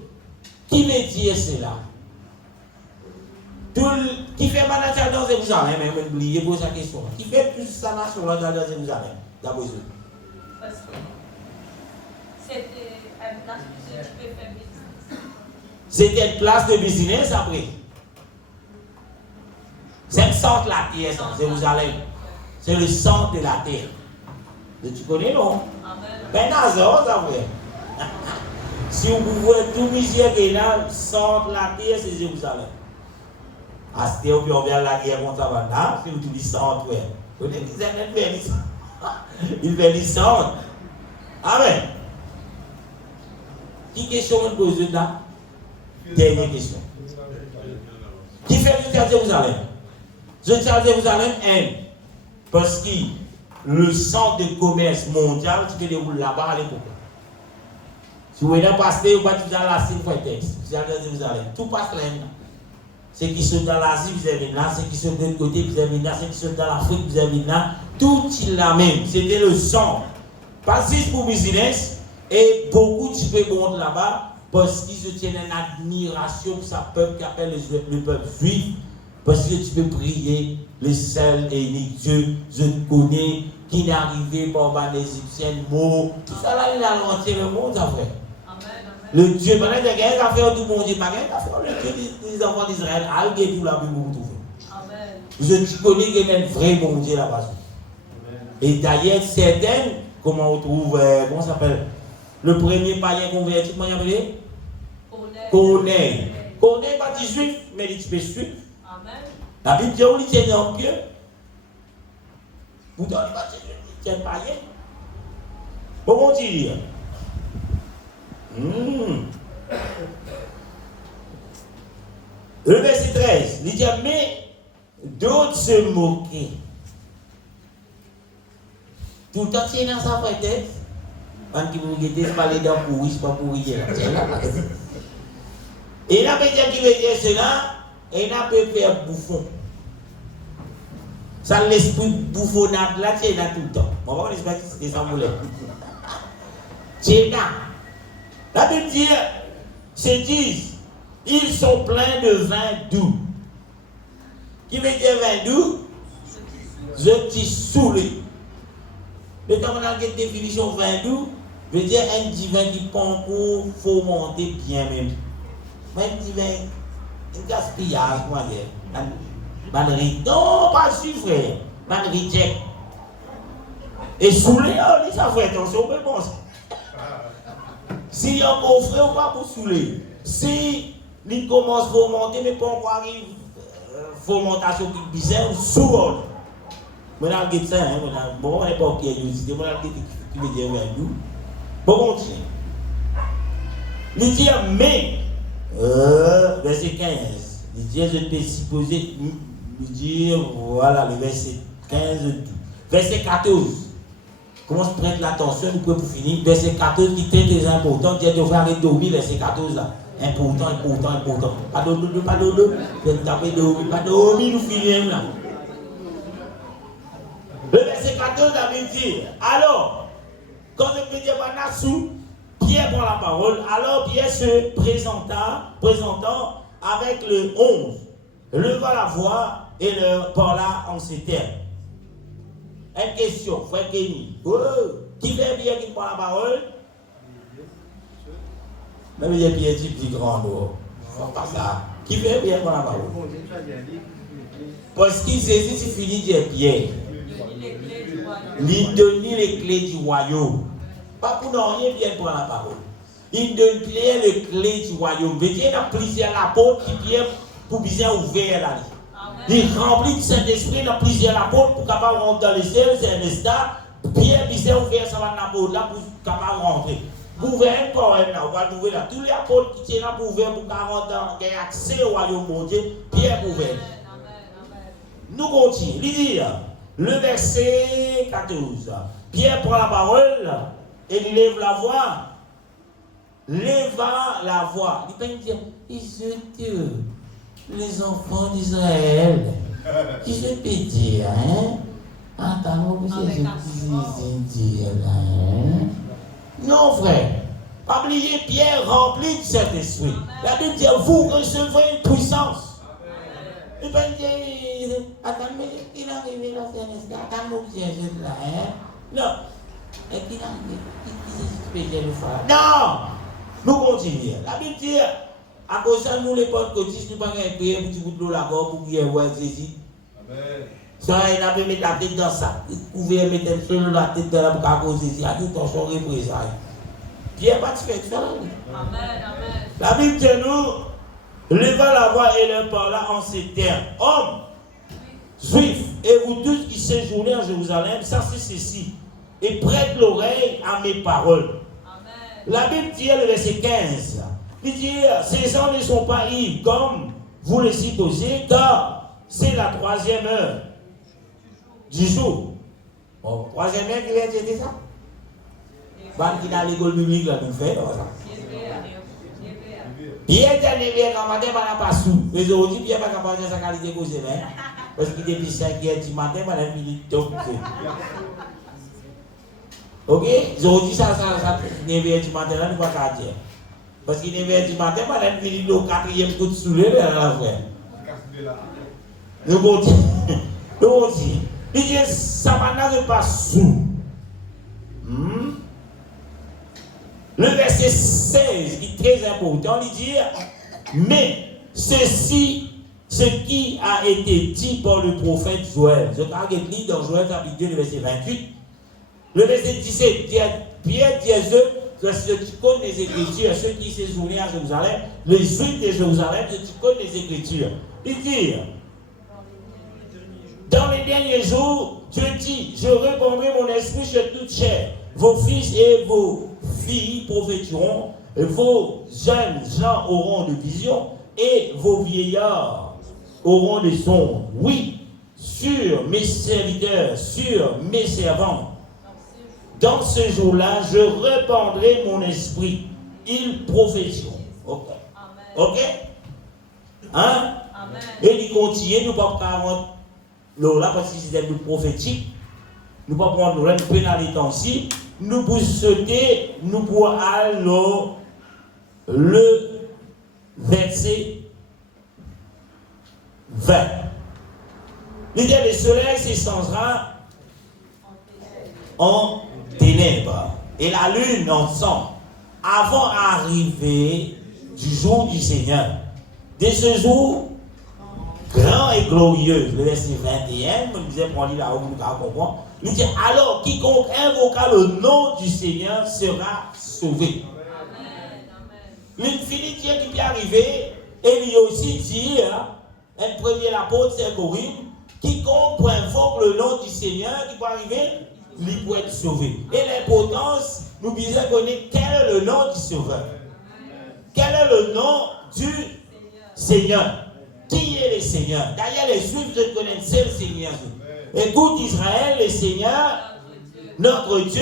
qui veut dire cela? Qui fait ma nation dans Jérusalem, même oubliez pour sa question. Qui fait plus sa nation dans Jérusalem, d'après eux? Parce que c'était une place où tu peux faire business. C'était une place de business après. C'est centre de la terre, ça, Jérusalem. C'est le centre de la terre. Tu connais, non? Ben, Nazar, ça vrai. Si vous pouvez tout misère qui est là, le centre de la terre, c'est Jérusalem. À ce temps, on vient la guerre contre ça, si vous dites centre, ouais. Vous dites il fait le centre. Amen. Qui question me pose là? Dernière question. Qui fait le terre de Jérusalem? Le terre de Jérusalem aime. Parce que le centre de commerce mondial qui se déroule là-bas à l'époque. Si vous voulez passer, vous allez dans la Syrie, vous allez dans Jérusalem. Tout passe là. Ceux qui sont dans l'Asie, vous avez là. Ceux qui sont de l'autre côté, vous avez là. Ceux qui sont dans l'Afrique, vous avez là. Tout est là même. C'était le centre. Pas juste pour business. Et beaucoup de people vont là-bas parce qu'ils se tiennent en admiration pour sa peuple qui appelle le peuple juif. Parce que tu peux prier le seul et unique Dieu, je te connais, qui n'est arrivé par les Égyptiens, mots. Tout ça là, il a lancé le monde après. Le Dieu, pendant que quelqu'un a fait tout bon Dieu, pas quelqu'un a fait le Dieu des enfants d'Israël, algue tout là, puis vous trouvez. Je te connais qu'il y a un vrai bon Dieu là-bas. Et d'ailleurs, certaines, comment on trouve, comment ça s'appelle? Le premier païen converti, comment il appelle? Corneille. Corneille pas dit juif, mais il dit juif. La Bible dit, on lui tient en pied. Pourtant, il va tient païen. Comment dire? Le verset 13, il dit, mais d'autres se moquaient. Tout le temps, c'est dans sa tête. Quand vous regardez, c'est pas les dents pourries, c'est pas pourri. Et là, il qui veut dire cela, et là, il peut faire bouffon. Ça, l'esprit bouffonnade là, c'est là tout le temps. Bon, on va l'esprit, c'est ça, vous voulez. C'est là. La Bible dit, c'est disent, ils sont pleins de vin doux. Qui veut dire vin doux? Je t'y saoulé. Mais quand on a une définition vin doux, veut dire un divin qui prend pour fomenter bien même. Mais un divin, un gaspillage, comment dire. Non, pas si frère. Man reject. Et saoulé, ça fait attention, mais bon. Si on bon frère, on va pour saouler. Si il commence à fomenter, mais pas encore arrive fomentation qui bizarre, souvent. Maintenant, on ça, bon, on n'est pas curiosité, on a qui veut dire vers nous. Bon, on tient. Il dit, mais, verset 15, il dit, je t'ai supposé, il dit, voilà, le verset 15, verset 14. Comment se prête l'attention, nous pouvons finir. Verset 14 qui est très important, Dieu devrait arrêter de dormir, verset 14 là. Important. Pas de, pas dormir, nous finissons là. Le verset 14 a dit, alors, quand le Pierre Banassou, Pierre prend la parole, alors Pierre se présentant avec le 11, leva la voix et leur parla en ces termes. Une question, frère Kenny. Qui fait Pierre qui prend la parole? Même il y a Pierre type du grand dehors. Pas ça. Qui fait Pierre prend la parole? Parce qu'il saisit, c'est fini de Pierre. Il donne les clés du royaume. Pas pour nous rien, Pierre prend la parole. Il donne Pierre les clés du royaume. Mais il y a plusieurs apôtres qui Pierre pour bien ouvrir la vie. Il remplit de Saint-Esprit dans plusieurs apôtres pour capable rentrer dans les cieux, c'est un estat. Pierre bien ouvert ça va l'apôtre là pour capable rentrer. Gouverner pour elle là, on va trouver là. Tous les apôtres qui sont là pour ouvrir pour rentrer dans accès au royaume de Dieu, Pierre ouvert. Nous continuons. Il dit le verset 14. Pierre prend la parole et il lève la voix. Leva la voix. Il peut dire, Dieu, les enfants d'Israël. Qui je peux dire, hein? Attends, c'est dire, hein? Non, frère. Pas oublier, Pierre rempli de cet esprit. La Bible dit, vous recevrez une puissance. Il peut dire, attends, mais il est arrivé là, c'est un attends, mon Dieu, là, hein? Non. Et qu'il a arrivé, non! Nous continuons. La Bible dit, à cause de nous, les portes cotistes, nous ne pouvons pas prier pour tout l'eau là-bas, pour qu'il y ait un Jésus. Ça, il a pu mettre la tête dans ça. Il pouvait mettre la tête dans la bouche à cause il a dit ton son représailles. Pierre pas fait ça. Amen. La Bible dit nous, levant la voix et leur parla en ces termes. Hommes, juifs, et vous tous qui séjournez en Jérusalem, sachez ceci, et prêtez l'oreille à mes paroles. Amen. La Bible dit, le verset 15, il dit, ces gens ne sont pas ivres, comme vous le supposez, car c'est la 3e heure du jour. Bon, 3e heure qui vient de dire ça? Ban qui dans l'école biblique là, nous fait, ça. Pierre était quand matin, il n'a pas sous. Mais aujourd'hui, Pierre n'a pas de sa qualité posée, parce qu'il est depuis 5 heures du matin, il n'a pas de temps. Ok? Aujourd'hui, ça, 9 heures du matin, là, nous ne pouvons pas dire. Parce qu'il est 9 heures du matin, il n'a pas de 4e coup de soulé, là, frère. Nous continuons. Il dit, ça n'a pas sous. Le verset 16 est très important. Il dit, mais ceci, ce qui a été dit par le prophète Joël. Je regarde lire dans Joël chapitre 2, le verset 28. Le verset 17, Pierre dit à eux, que ceux qui connaissent les Écritures, ceux qui séjournent à Jérusalem, les Juifs de Jérusalem, ceux qui connaissent les Écritures. Il dit, dans les derniers jours, Dieu dit, je répandrai mon esprit sur toute chair. Vos fils et vos filles prophétiront, vos jeunes gens auront de visions, et vos vieillards auront des songes. Oui, sur mes serviteurs, sur mes servants. Dans ce jour-là, je répandrai mon esprit. Ils prophétiront. Ok? Ok? Hein? Amen. Et il continue, nous ne pouvons pas prendre l'eau là, parce que c'est du prophétique. Nous ne pouvons pas prendre l'eau là, nous pouvons aller temps-ci. Nous pouvons sauter, nous pouvons aller le verset 20. Il dit, le soleil s'échangera en ténèbres et la lune en sang avant l'arrivée du jour du Seigneur. De ce jour grand et glorieux, le verset 21, je me disais pour lire là où vous comprendre. Il dit, alors quiconque invoquera le nom du Seigneur sera sauvé. Amen. Une finitude qui peut arriver, et il aussi dit, un premier l'apôtre, c'est Corinne, quiconque invoque le nom du Seigneur, qui peut arriver, il peut être sauvé. Et l'importance, nous disons connaître quel est le nom du Sauveur. Quel est le nom du Seigneur. Qui est le Seigneur? D'ailleurs, les Juifs ne connaissent le Seigneur. Écoute Israël, le Seigneur, notre Dieu,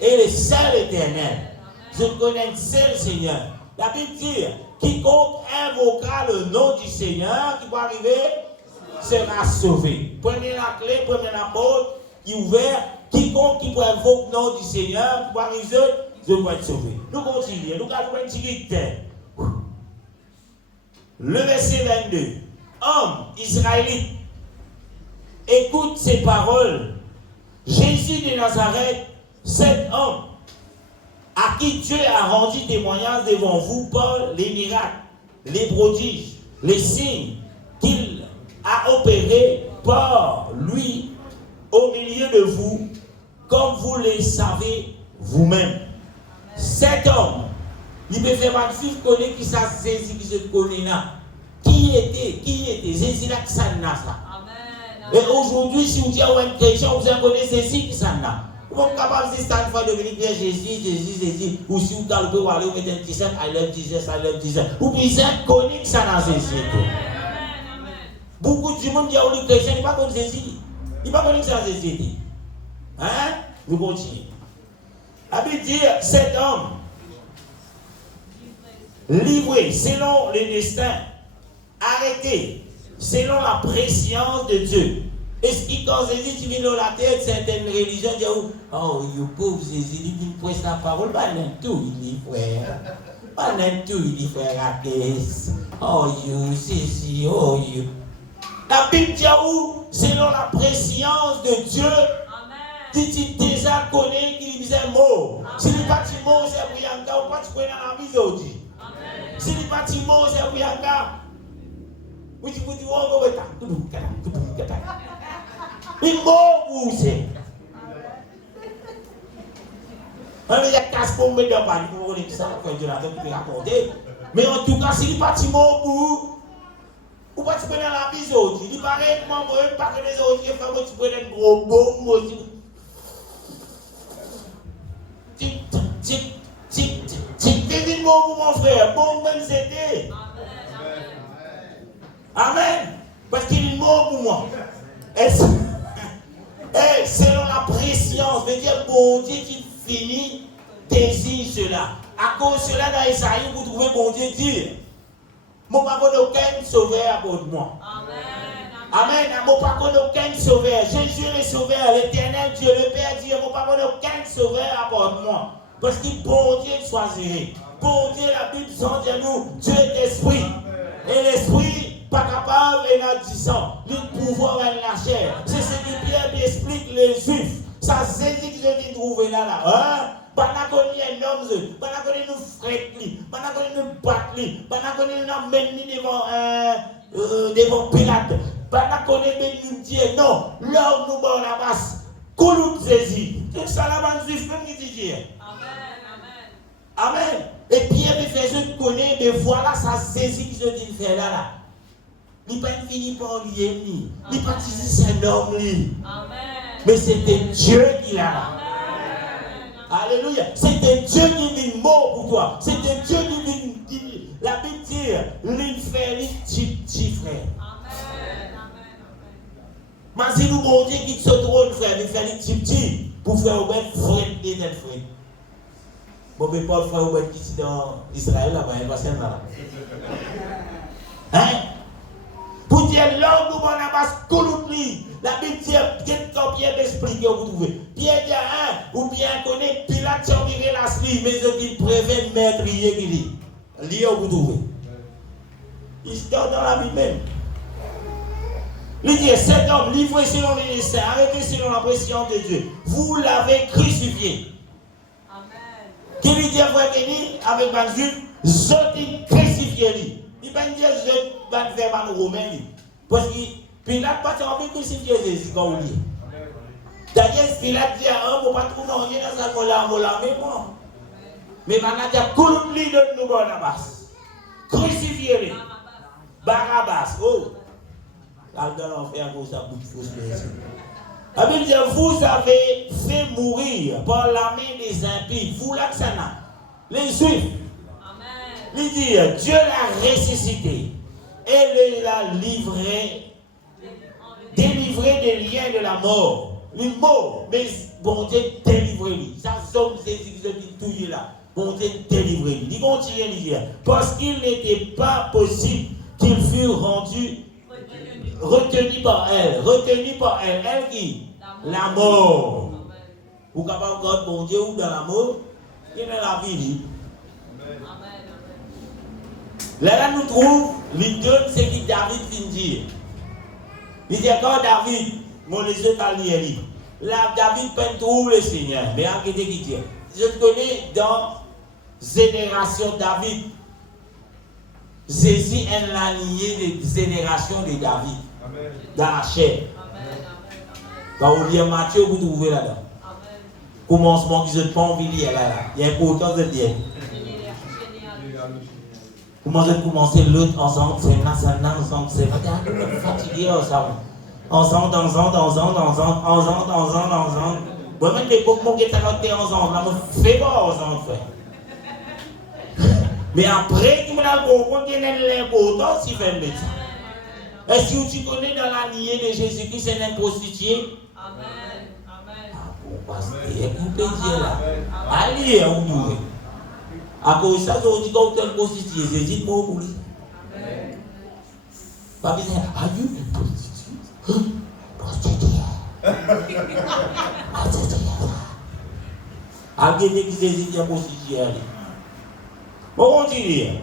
est le seul éternel. Je connais le Seigneur. La Bible dit, quiconque invoquera le nom du Seigneur, qui va arriver, sera sauvé. Prenez la clé, prenez la porte, qui est ouverte. Quiconque qui invoque le nom du Seigneur, qui va arriver, je vais être sauvé. Nous continuons. Nous allons un petit peu. Le verset 22. Homme israélite, écoute ces paroles. Jésus de Nazareth, cet homme à qui Dieu a rendu témoignage devant vous par les miracles, les prodiges, les signes qu'il a opérés par lui au milieu de vous, comme vous le savez vous-même. Cet homme, il me fait magnifique connaître qui ça saisi, qui se connaît là. Qui était Jésus là qui s'en a ça. Et aujourd'hui, si vous dites à un chrétien, vous connaissez Jésus qui s'en a. Vous êtes capable de dire une fois de venir dire Jésus, ou si vous galopez ou aller, vous mettez un t-shirt, I love Jesus, I love Jesus. Vous pouvez connaître ça dans Jésus. Beaucoup de monde qui ont les chrétiens, ils ne connaissent pas Jésus. Ils ne connaissent pas Jésus. Hein? Nous continuons. La Bible dit, cet homme, livré selon le destin, arrêté selon la préscience de Dieu. Est-ce que quand Jésus tu viens dans la tête, certaines religions disent, oh, you pauvre Jésus, il vient prêcher la parole, pas tout, il dit frère. Pas tout, il dit frère à caisse. Oh, you, si, oh, you. La Bible dit où, selon la préscience de Dieu, tu déjà connais qu'il disait mot. Si le bâtiment c'est pour Yanka, ou pas tu connais la vie aujourd'hui. Si le bâtiment c'est pour Yanka, Oui, tu peux dire, oh, oh, il mot poussé. Il y a casse pour me dire, pas pour vous ça, pour Dieu là, pour raconter. Mais en tout cas, s'il pas de mot pour ou pas tu peux dans la vie aujourd'hui. Il paraît que moi, je pas que les autres, je fais tu peux être gros bombe aussi. Tu dis mot pour mon frère, bon même c'était. Amen. Parce qu'il est mort pour moi. Et selon la préscience, veut dire bon Dieu qui finit, désigne cela. À cause de cela, dans Isaïe, vous trouvez bon Dieu dire mon pas aucun sauveur à bord de moi. Amen. Mon pas aucun sauveur. Jésus est le sauveur, l'éternel Dieu, le Père dit mon pas aucun sauveur à bord de moi. Parce que bon Dieu choisirait. Bon Dieu, la Bible dit à nous, Dieu est esprit. Et l'esprit, pas capable, et n'a disant, le pouvoir et la chair. C'est ce que Pierre explique les Juifs. Ça, c'est ce qu'ils ont trouvé là. Hein? Pas qu'on ait un homme, pas qu'on ait nous frette, pas qu'on ait nous battre, pas qu'on ait nous mener devant Pilate, pas qu'on ait nous dire non, l'homme nous bat la masse, qu'on nous saisit. Tout ça là-bas, Juif, même qui dit. Amen. Et Pierre me fait je connais, mais voilà ça saisit qu'ils ont dit faire là. Il n'est pas fini par lier, il n'est pas dit c'est un homme. Mais c'était Dieu qui l'a là. Alléluia. C'était Dieu qui dit mort pour toi. C'était Dieu qui dit, la Bible dit, l'une fait petit frère. Mais si nous, bon Dieu, qui se trône, frère, il fait les petits pour faire au moins frère des frères. Bon, mais pas le frère ou qui ici dans Israël, là-bas, il va s'en là. Hein? Pour dire l'homme nous va n'abasse Kouloutli. La Bible dit, quand Pierre m'explique, vous trouvez. Pierre dit, hein, ou bien connaît Pilate qui a viré la slie, mais il prévient maître qui dit. Lié, vous trouvez. Il se donne dans la Bible même. Il dit, cet homme, livré selon les desseins, arrêté selon la pression de Dieu, vous l'avez crucifié. Qui lui dit, frère Kenny, avec ma juif, je crucifié lui. Il va dire, je vais faire ma romain lui. Parce que Pilate pas envie de crucifier Jésus quand on lit. D'ailleurs, Pilate dit, ah, on ne peut pas trouver rien dans sa mola, mais bon. Mais maintenant, il y a tout lui de nous, Barnabas. Crucifié-le. Barabbas, oh. Là-dedans, on fait un gros sabot de fausse personne. La Bible dit, vous avez fait mourir par la main des impies. Vous là que ça n'a. Les Juifs. Il dit, Dieu l'a ressuscité. Et l'a livré, délivré des liens de la mort. Les morts, mais bon Dieu délivré lui. Ça somme c'est ce qui se dit là. Bon Dieu délivré lui. Il continue à dire, parce qu'il n'était pas possible qu'il fût retenu par elle. Retenu par elle. Elle qui? La mort. Vous capable de God, bon Dieu, ou dans la mort, il est dans la vie. Là, nous trouvons, les deux, c'est qui David vient dire. Il dit, quand David, mon les yeux t'as lié. Là, David peine trouve le Seigneur. Mais regardez qui dit. Je connais dans Génération David. Jésus est la lignée de génération de David. Amen. Dans la chair. Amen. Quand vous lisez Matthieu, vous trouvez là-dedans. Commencement qui se pas envie de lire là. Il y a importance de lire. Comment je commencer l'autre ensemble, c'est là, ensemble, c'est fatigué ensemble. Ensemble. Moi-même, l'époque, mon qui est ensemble, là, me fait pas ensemble, frère. Mais après, tu me l'as compris, qu'il y a l'importance, il fait le médecin. Est-ce que tu connais dans la lignée de Jésus-Christ, c'est un prostitué? Amen. Ah bon, parce que, écoutez, Dieu là. Allez, on nous. À cause de ça, on dit qu'on est un prostitué, Jésus mot pour lui. Pas bien, are you a prostitute? Prostituée. À bien que Jésus est un prostitué. Bon, on continue.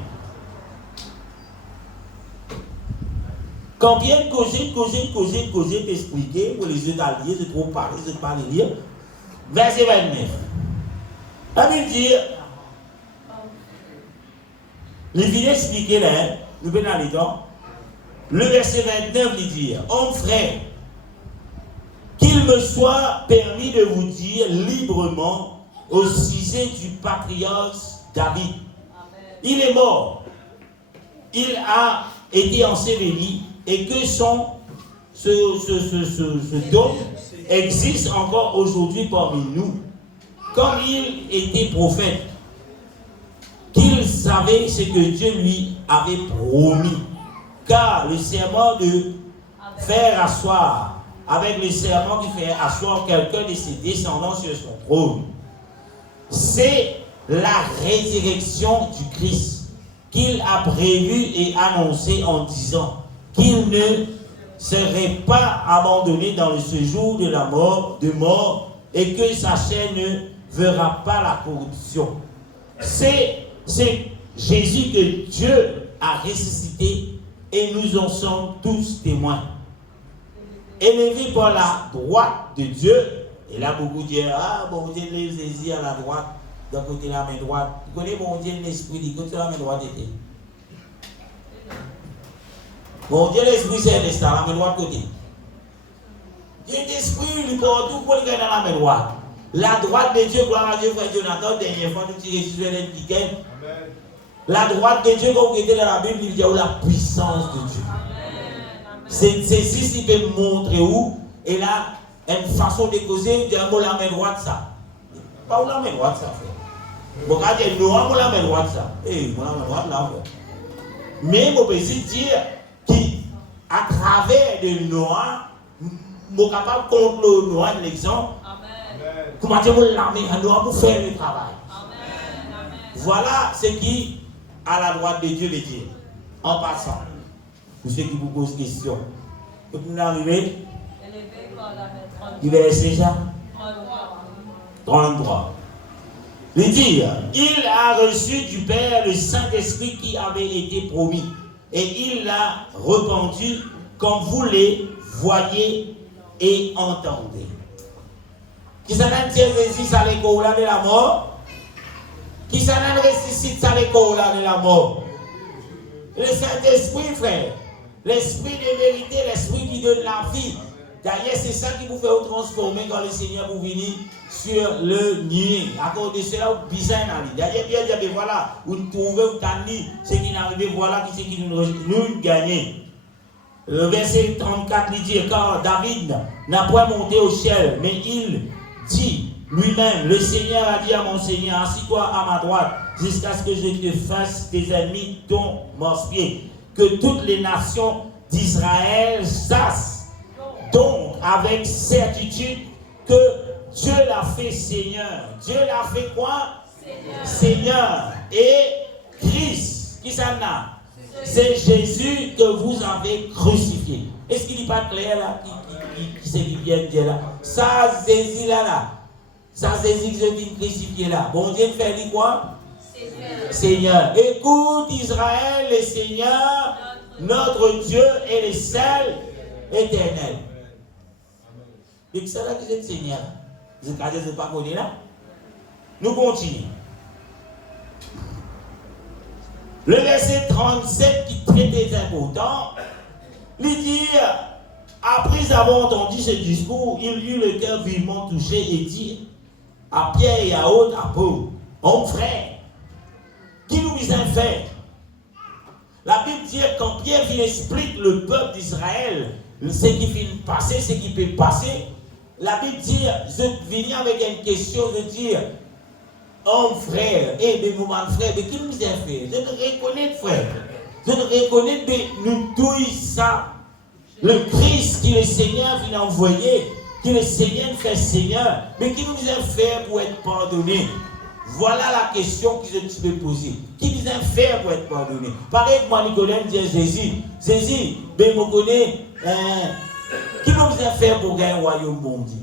Quand bien causer, expliquer, pour les yeux alliés, je trouve parler, je parle lire. Verset 29. La Bible dit, il vient expliquer là, nous venons aller dans. Le verset 29 lui dit, homme frère, qu'il me soit permis de vous dire librement au sujet du patriarche David. Amen. Il est mort. Il a été enseveli et que ce don existe encore aujourd'hui parmi nous. Comme il était prophète, qu'il savait ce que Dieu lui avait promis. Car le serment de faire asseoir, avec le serment qui fait asseoir quelqu'un de ses descendants sur son trône, c'est la résurrection du Christ qu'il a prévu et annoncé en disant qu'il ne serait pas abandonné dans le séjour de la mort, et que sa chair ne verra pas la corruption. C'est Jésus que Dieu a ressuscité et nous en sommes tous témoins. Élevé par la droite de Dieu, et là beaucoup disent, ah bon Dieu les saisit à la droite, d'un côté la main droite. Vous connaissez mon Dieu l'esprit, dit côté la main droite était. Bon Dieu l'esprit c'est l'instant, la main droite côté. Dieu l'esprit, il porte tout pour le gars dans la main droite. La droite de Dieu, gloire à Dieu, frère Jonathan, dernière fois nous tirons sur l'Indiquel. La droite de Dieu, quand vous regardez dans la Bible, il y a la puissance de Dieu. C'est ici qui peut montrer où, et là, une façon de causer, il y a la main droite ça. Pas où la main droite ça, frère. Bon, quand il y a Noah, la main droite ça. Eh, la main droite là, frère. Mais, je peux dire qu'à travers de Noah, je suis capable de contre le Noah, l'exemple. Comment dire, l'armée à Noah pour faire le travail. Voilà ce qui, à la droite de Dieu, veut dire. En passant. Pour ceux qui vous posent question. Vous pouvez arriver. Du verset 33. Il dit, il a reçu du Père le Saint-Esprit qui avait été promis. Et il l'a répandu comme vous les voyez et entendez. Qui s'en a Jésus, ça les coula de la mort. Qui s'en a ressuscité, ça les coula de la mort. Le Saint-Esprit, frère. L'esprit de vérité, l'esprit qui donne la vie. D'ailleurs, c'est ça qui vous fait vous transformer quand le Seigneur vous venir sur le nuée. À cause de cela, vous bisez dans lui. D'ailleurs, bien dire, voilà, vous trouvez, vous tendez, ce qui n'arrive, voilà, qui c'est qui nous gagne. Le verset 34 lui dit, car David n'a point monté au ciel, mais il dit lui-même, le Seigneur a dit à mon Seigneur, assis-toi à ma droite, jusqu'à ce que je te fasse tes ennemis ton marche-pied. Que toutes les nations d'Israël sachent donc avec certitude que Dieu l'a fait Seigneur. Dieu l'a fait quoi? Seigneur. Et Christ, qui s'en a? C'est Jésus que vous avez crucifié. Est-ce qu'il n'est pas clair là? Qui c'est qui vient dire là? Ça, Jésus là. Ça, Jésus que je viens crucifier là. Bon Dieu fait lui quoi? Seigneur. Écoute Israël, le Seigneur, notre Dieu est le seul éternel. Et c'est là que c'est le Seigneur. Vous n'avez pas connu là? Nous continuons. Le verset 37 qui traite des importants, il dit, après avoir entendu ce discours, il eut le cœur vivement touché et dit à Pierre et à Haute, à Paul, mon frère, qui nous vient faire? La Bible dit que quand Pierre vient expliquer le peuple d'Israël, ce qui vient passer, ce qui peut passer, la Bible dit, je viens avec une question de dire, oh frère, mon frère, mais qui nous vient faire? Je te reconnais, frère. Je te reconnais de nous tous ça. Le Christ qui le Seigneur vient envoyer, qui le Seigneur fait Seigneur, mais qui nous vient faire pour être pardonné? Voilà la question que je peux poser. Qui vient faire pour être pardonné? Pareil que moi, Nicodème dit à Jésus, Jésus, ben me connaît, qui nous vient faire pour gagner le royaume bon Dieu?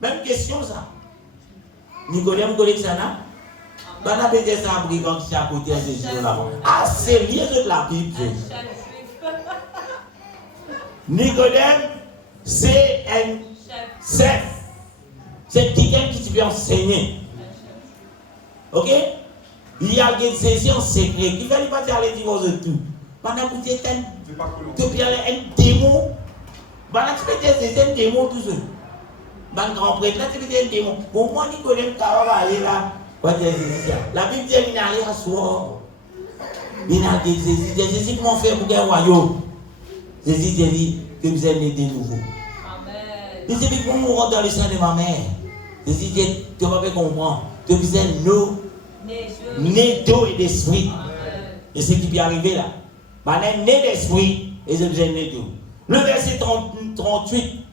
Même question ça. Nicodème connaît ça, non? Ben, on a besoin de ça, brigand qui est à côté de Jésus là. Ah, c'est lié de la Bible. Nicodème, c'est un chef. C'est quelqu'un qui te veut enseigner. Ok? Il y a des saisies en secret. Il ne fallait pas aller dire aux autres tout. Pendant que tu es C'est pas connu. un démon. Pendant que tu es un démon tout seul. Ban grand prêtre là, tu es un démon. Pour moi, Nicolas, va aller là. La Bible dit qu'il n'allait à soi. Il n'a dit Jésus, comment faire pour gagner le royaume? Jésus dit que vous êtes né de nouveau. Amen. Il dit comment on rentre dans le sein de ma mère. Jésus dit tu ne vas pas comprendre. Que vous êtes né d'eau et d'esprit. Et c'est ce qui peut arriver là. Vous êtes né d'esprit et vous êtes né d'eau. Le verset 38.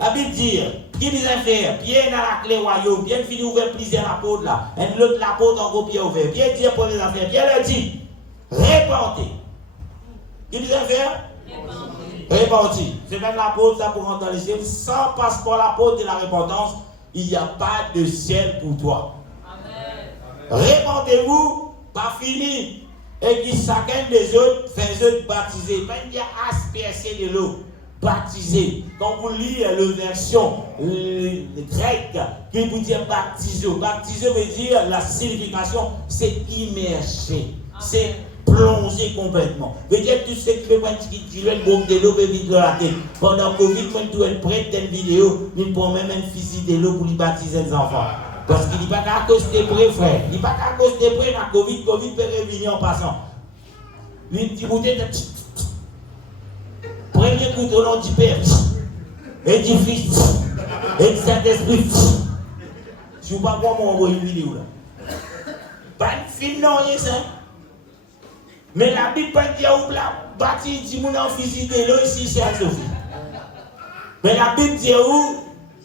La Bible dit, qui vient faire, Pierre dans la clé royaume, Pierre finit ouvert plusieurs apôtres là, et l'autre l'apôtre encore Pierre ouvert. Pierre dit pour les affaires, Pierre leur dit, répandez. Qui vient faire? Répandez. C'est même l'apôtre ça pour rentrer dans les cieux. Sans passeport l'apôtre de la repentance, il n'y a pas de ciel pour toi. Amen. Répandez-vous, pas fini. Et qui chacun des autres fait eux baptiser. Pas une asperger de l'eau. Baptiser. Quand vous lisez la version grecque qui vous dit baptiser. Baptiser veut dire la signification, c'est immerger. C'est plonger complètement. Veut dire tout ce qui fait qui tire une bombe de l'eau et vite dans la tête. Pendant que Covid, quand tu es prêt d'une vidéo, il prend même un fusil de l'eau pour lui baptiser les enfants. Parce qu'il n'est pas qu'à cause des prêts, frère. Il n'est pas qu'à cause des prêts dans Covid peut revenir en passant. Lui, petit bouteille de premier coup de nom du Père, et du Fils, et du Saint-Esprit. Je ne sais pas comment on voit une vidéo là. Pas une film, non, rien ça. Mais la Bible peut dire où la bâtie du monde en physique de l'eau ici, c'est à Sophie. Mais la Bible dit où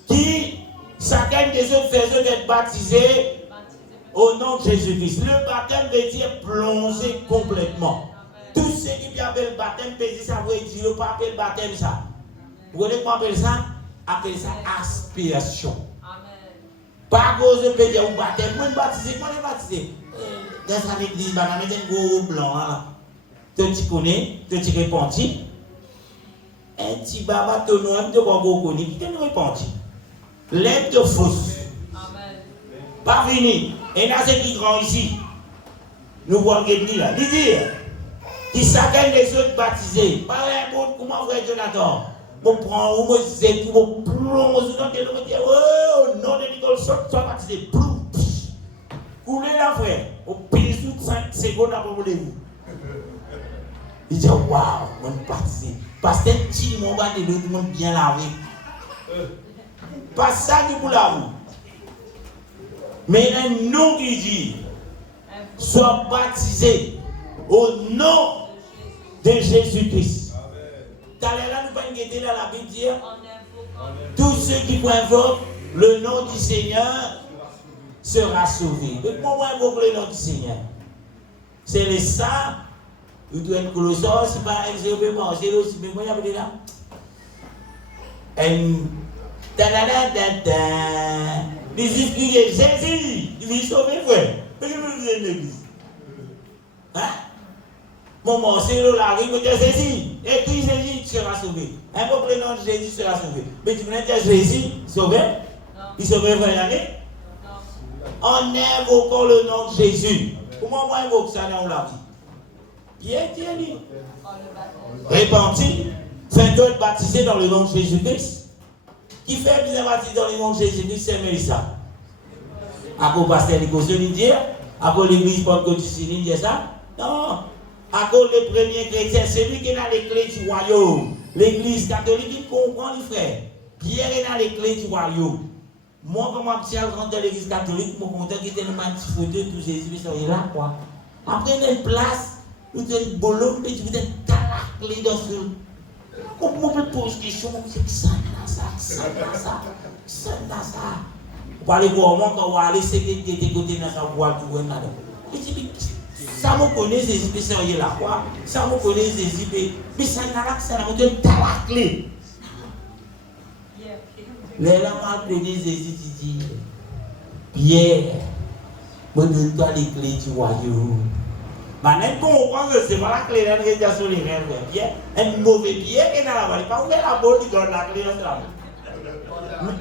qui chacun des autres faisait d'être baptisé au nom de Jésus-Christ. Le baptême veut dire plonger complètement. Tout ce qui appelle le baptême, ça veut dire le pas appeler le baptême ça. Vous connaissez comment appelle ça? Appelle ça aspiration. Pas cause de dire au baptême, moi baptisé, moi je baptisé. Dans l'église, on a un gros blanc là. Tu connais, tu répandu. Un petit baba, tu n'as pas beaucoup connu, tu n'as répandu. L'aide de fausse. Pas fini. Et là, c'est qui grand ici. Nous voyons l'église là. Il dit, qui chacun des autres baptisés. Pas un bon, comment frère Jonathan? Mon prend ou mon zé, qui mon plonge dans des noms, oh, non, de Nicole, soit baptisé. Coulez la frère. Au pile sous 5 secondes après vous. Il dit, waouh, mon baptisé. Parce que si mon bas de l'autre monde bien lavé. Pas ça qui vous lave. Mais un nom qui dit, sois baptisé au nom de Jésus-Christ. Là, nous pas guetter dans la Bible dire, tous ceux qui invoquent le nom du Seigneur sera sauvé. Donc, comment on invoque le nom du Seigneur? C'est le sang, vous devez être colossal, c'est pas un zéro, c'est aussi, mais moi, il y a là. Les esprits Jésus, il est sauvé, frère. Mais je veux dire l'église. Hein? Mon c'est là, il me dit Jésus. Et puis Jésus sera sauvé. Invoque le nom de Jésus sera sauvé. Mais tu me dis Jésus sauvé? Il sauvé, frère, en invoquant le nom de Jésus. Comment on invoque ça dans la vie? Pierre dit, repentis, fais-toi baptiser dans le nom de Jésus-Christ. Qui fait bien baptiser dans le nom de Jésus-Christ, c'est Mélissa. À cause pasteur Nicolas dit, à cause l'église Pentecôtiste dit ça? Non. À cause les premiers chrétiens, c'est lui qui a les clés du royaume. L'église catholique, il comprend les frères. Pierre est dans les clés du royaume. Moi, comme je suis rentré dans l'église catholique, je suis content qu'il y ait un petit fauteuil, tout Jésus, il est là, quoi. Après, il y a une place, il y a une boulot, et tu veux être la clé dans ce. Comment on peut poser des questions, c'est ça, ça. Vous parlez pour moi, quand vous allez, c'est que vous êtes côté dans sa voie, tout le monde. Ça me connaît, c'est Jésus, c'est là, quoi. Ça me connaît, c'est Jésus, mais ça n'a pas ça, on donne la clé. Les gens m'ont donné Jésus, tu dis, Pierre, me donne-toi les clés du royaume. Maintenant, comprend que c'est pas la clé d'un rédiation sur les rêves, Pierre. Un mauvais Pierre qui est dans la vallée, pas ouvert la botte, il donne la clé dans la main.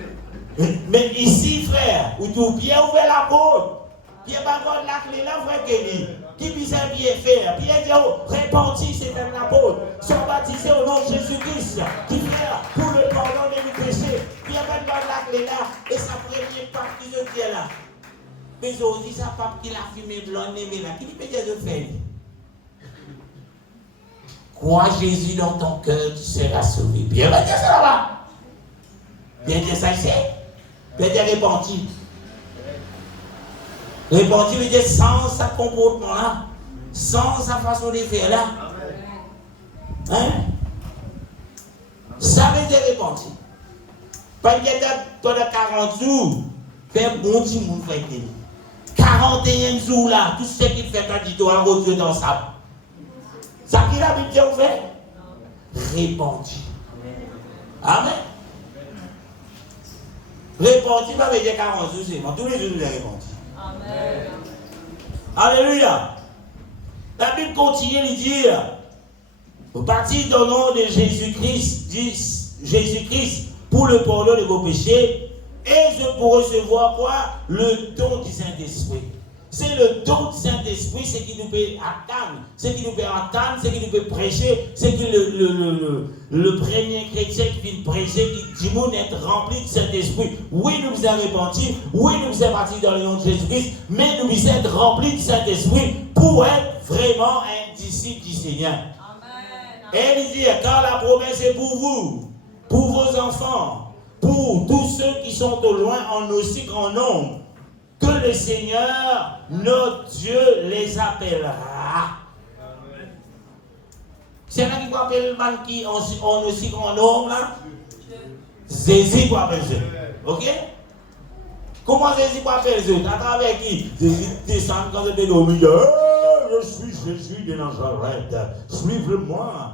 Mais ici, frère, où tu Pierre ouvert la botte, Pierre pas encore la clé là, frère Kenny. qui visait bien faire. Pierre dit, répandis, c'est un apôtre. Sois baptisé au nom de Jésus-Christ, qui fait pour le pardon de nos péchés. Pierre va de la clé là, et sa première partie de Pierre là. Mais aujourd'hui, ça pape qui l'a fumé blanc, aimé là, qui lui peut dire de faire. Crois Jésus dans ton cœur, tu seras sauvé. Pierre va dire ça là-bas. Pierre dit ça ici. Pierre dit répandis. Répandis veut dire sans sa comportement là, sans sa façon de faire là. Hein? Ça veut dire répandis. Pas dire pendant 40 jours, faire bon petit monde fait 41 jours là, tout ce qui fait quand tu dois retirer dans ça. Ça qui la Bible dit vous fait? Répandis. Amen. Répandis, pas veut dire 40 jours, c'est bon. Tous les jours, nous les répandis. Amen. Alléluia. La Bible continue de dire, au partir du nom de Jésus-Christ, dit Jésus-Christ, pour le pardon de vos péchés, et je pour recevoir quoi? Le don du Saint-Esprit. C'est le don du Saint-Esprit, c'est qui nous peut attendre, c'est qui nous peut entendre, c'est qui nous peut prêcher, c'est que le premier chrétien qui vient prêcher, qui dit nous être rempli du Saint-Esprit. Oui, nous vous avons répandu, oui, nous vous avons partis dans le nom de Jésus-Christ, mais nous vous être remplis du Saint-Esprit pour être vraiment un disciple du Seigneur. Amen. Et il dit, car la promesse est pour vous, pour vos enfants, pour tous ceux qui sont au loin en aussi grand nombre, que le Seigneur, notre Dieu, les appellera. Amen. C'est là qui appelle le man qui en aussi grand nombre là? Jésus pour appeler Dieu. Ok? Comment Jésus pour appeler Dieu? À travers qui? Jésus descend quand il est au milieu. Je suis Jésus de Nazareth. Suivez-moi.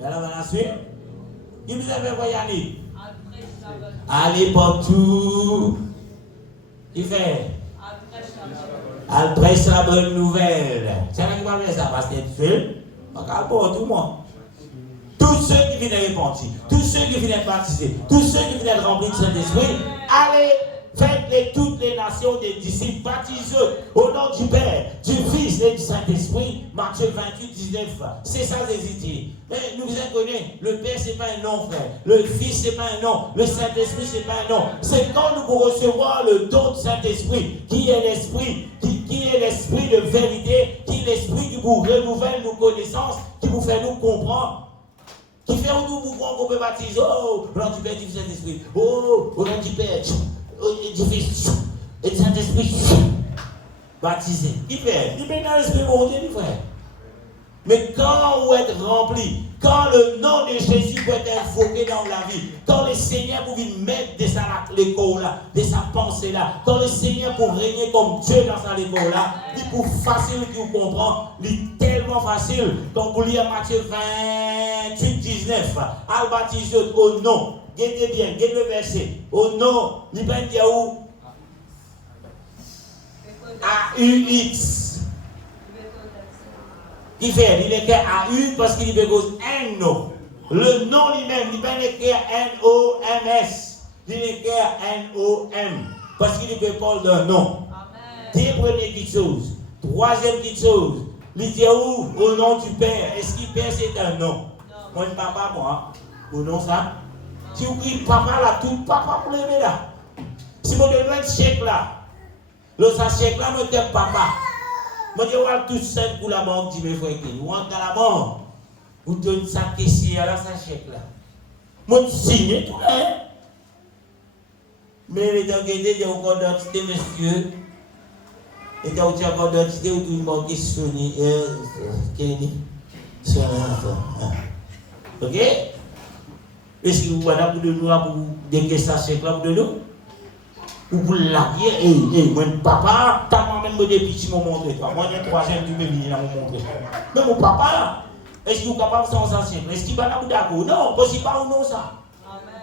Et là, la suite. Qui vous avez voyagé? Allez partout. Qui fait? Elle prêche la bonne nouvelle. C'est là qui va faire ça parce que tu fais. On va pour tout le monde. Tous ceux qui viennent répandre, tous ceux qui viennent baptiser, tous ceux qui viennent remplir du Saint-Esprit, allez, faites toutes les nations des disciples, baptiseux au nom du Père, du Fils et du Saint-Esprit. Matthieu 28, 19. C'est ça Jésus dit. Mais nous vous connaissons, le Père c'est pas un nom, frère. Le Fils c'est pas un nom. Le Saint-Esprit c'est pas un nom. C'est quand nous pouvons recevoir le don du Saint-Esprit, qui est l'Esprit, qui est l'Esprit de vérité, qui est l'Esprit qui vous renouvelle nos connaissances, qui vous fait nous comprendre. Qui fait où nous pouvons qu'on peut baptiser. Oh, au nom du Père, du Saint-Esprit. Oh, au nom du Père, du Fils et du Saint-Esprit. Baptisé. Il fait dans l'Esprit mon Dieu, frère. Mais quand vous êtes rempli, quand le nom de Jésus peut être invoqué dans la vie, quand le Seigneur vous mettre de sa l'école là, de sa pensée là, quand le Seigneur pour régner comme Dieu dans sa école là, il est pour facile qu'il vous comprend, il est tellement facile. Quand vous lisez Matthieu 28, 19, al baptise au nom, guettez bien, guettez le verset, au nom, il peut dire où? A-U-X. Il fait, il écrit A-U parce qu'il veut cause N-O. Le nom lui-même, il peut écrire N-O-M-S. Il écrit N-O-M. Parce qu'il veut parler d'un nom. Amen. Première petite chose. Troisième petite chose. Il dit où? Au nom du Père. Est-ce qu'il Père c'est un nom? Moi, je ne parle pas moi. Au nom ça. Si vous dites papa là, tout papa pour lever là. Si vous donnez un chèque là. Le chèque là, me dit papa. Moi, je vois tout seul pour la banque, dit mes frères, vous rentrez dans la banque, vous donnez ça caissière là, ça chèque là. Moi, je signe tout là. Mais les gens qui étaient encore d'identité, monsieur, et quand vous avez encore d'identité, vous devez manquer Sony, Kenny, Sony, ok? Est-ce que vous voyez pour de nous là, pour déguer ça chèque là, pour de nous? Ou pour l'habiller, moi, papa, t'as même des petits moments de toi. Moi, j'ai 3e du bébé, là, mon montre. Mais mon papa, est-ce qu'il est capable de s'en sortir? Est-ce qu'il va nous d'accord? Non, parce qu'il pas ou non ça.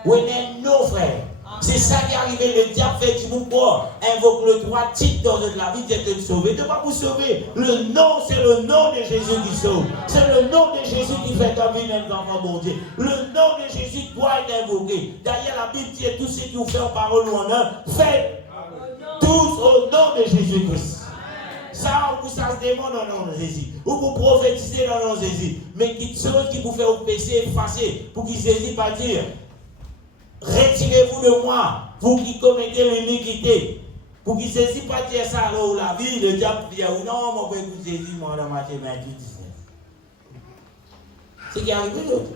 Oui, mais non, frère. C'est ça qui est arrivé. Le diable fait du pourquoi invoque le droit titre dans la vie d'être sauvé. De ne pas vous sauver. Le nom, c'est le nom de Jésus qui sauve. C'est le nom de Jésus qui fait ta vie d'un enfant bon Dieu. Le nom de Jésus doit être invoqué. D'ailleurs, la Bible dit tout ce qui vous fait en parole ou en œuvre, faites tous au nom de Jésus-Christ. ça, ou ça se démon dans le nom de Jésus. Ou pour prophétiser dans le nom de Jésus. Mais quelque chose qui vous fait vous pécher, effacer, pour qu'il Jésus va dire, retirez-vous de moi, vous qui commettez l'iniquité. Pour qu'il Jésus pas dire ça, alors la vie, le diable dit, non, mon père, écoute Jésus, moi, dans Matthieu 28, 19. C'est qui arrive d'autre.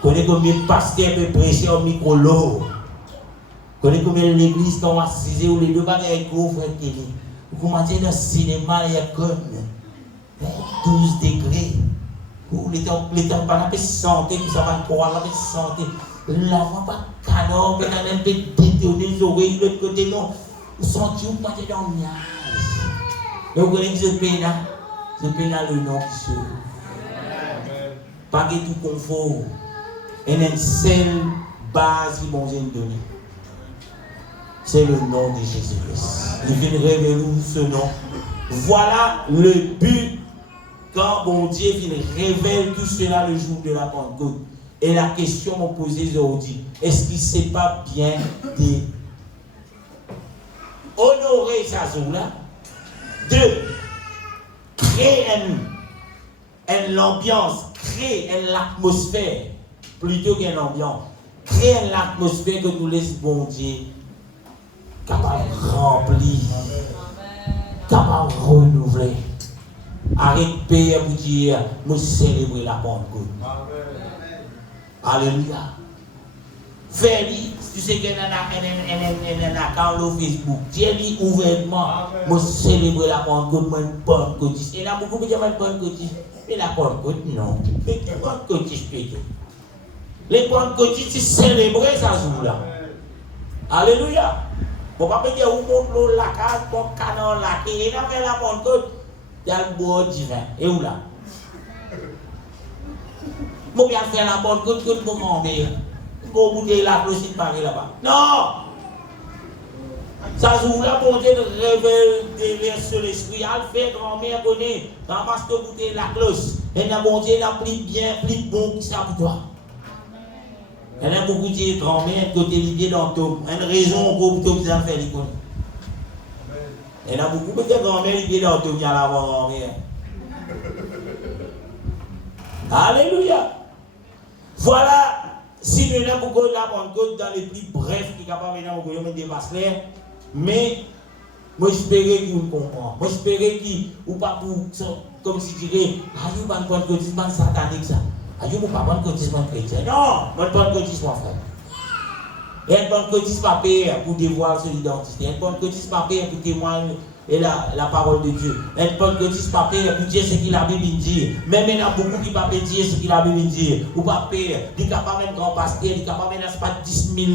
Connais combien de pasteurs peuvent prêcher au micro lourd. Connais combien l'église sont assisées ou les deux bagages gros frère Kelly. Vous commencez dans le cinéma, il y a comme 12 degrés. Les temps pas santé, puis ça va croire, la santé. La voix pas canon, mais on a un peu détourné les oreilles, de l'autre côté non. Vous sentez où pas dans le nuage. Et vous connaissez ce pays là? Ce pays là, le nom qui sauve. Pas de tout confort. Et une seule base qui m'a donné. C'est le nom de Jésus-Christ. Il vient révéler ce nom. Voilà le but quand bon Dieu révèle tout cela le jour de la Pentecôte. Et la question m'a posée aujourd'hui, est-ce qu'il ne sait pas bien de honorer sa jour-là, de créer une ambiance, créer une atmosphère, plutôt qu'une ambiance, créer une atmosphère que nous laisse bon Dieu capable de remplir, capable de renouveler. Arrête de payer pour dire, nous célébrer la Pentecôte. Alléluia. Fais-lui, tu sais qu'il y a un account sur Facebook. Dis-lui ouvertement, nous célébrer la Pentecôte, moi une Pentecôtiste. Et là, beaucoup de gens sont Pentecôtistes. Mais la Pentecôte, non. Mais les Pentecôtistes, les Pentecôtistes, c'est célébrer ça jour-là. Alléluia. Bon, pas dire où monte l'eau, la case, ton canon, la qui est là, fait la Pentecôte. Il y a le bois divin. Et où là? Je vais faire la Pentecôte que je vais demander. Je vais bouter la cloche de Paris là-bas. Non! Ça jour-là, bon Dieu révèle des sur l'esprit. Elle fait grand-mère connaît. Ramasse que bouter la cloche. Et là, bon Dieu, n'a plus bien, plus bon que ça pour toi. Elle a beaucoup de grand-mère côté l'idée dans tout. Une raison pour que vous en faites l'école. Elle a beaucoup de grand-mère l'idée dans tout. Il y a la grand-mère. Alléluia. Voilà. Si nous avons beaucoup de la Pentecôte dans les plus brefs qui sont capables de nous mettre des vasselets, mais moi j'espère qu'ils nous comprennent. Moi j'espère qu'ils ou pas pour comme si tu dirais, ah, il n'y a pas de pentecôtisme satanique ça. Ah, il n'y a pas de pentecôtisme chrétien. Non, moi je ne pentecôtisme en frère. Et un pentecôtisme pas payé pour dévoiler son identité. Un pentecôtisme pas payé pour témoigner la parole de Dieu. Un pentecôtisme pas payé pour dire ce qu'il a Bible dit. Même il y a beaucoup qui ne peuvent pas dire ce qu'il a Bible dit. Ou pas payé. Il est capable d'un grand pasteur, il est capable d'un 10 000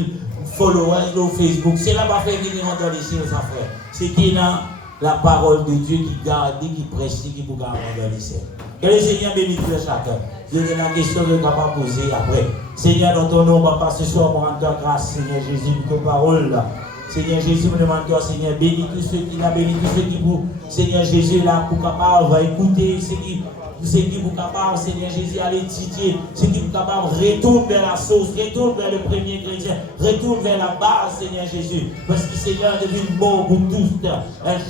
followers sur Facebook. C'est là pas fait qu'il rentre dans les cieux, ça frère. C'est qu'il a la parole de Dieu qui garde, qui prêche, qui peut rentrer dans les cieux. Que le Seigneur bénisse chacun. Je vais la question que je vais poser après. Seigneur, dans ton nom, papa, ce soir, pour rendre grâce, Seigneur Jésus, pour ta parole là. Seigneur Jésus, me demande toi, Seigneur, bénis tous ceux qui l'ont, bénis tous ceux qui vous, Seigneur Jésus, là, pour capable, va écouter, ceux qui vous capable, Seigneur Jésus, à l'étudier, ceux qui vous capable, retourne vers la source, retourne vers le premier chrétien, retourne vers la base, Seigneur Jésus. Parce que Seigneur devient mort pour tous,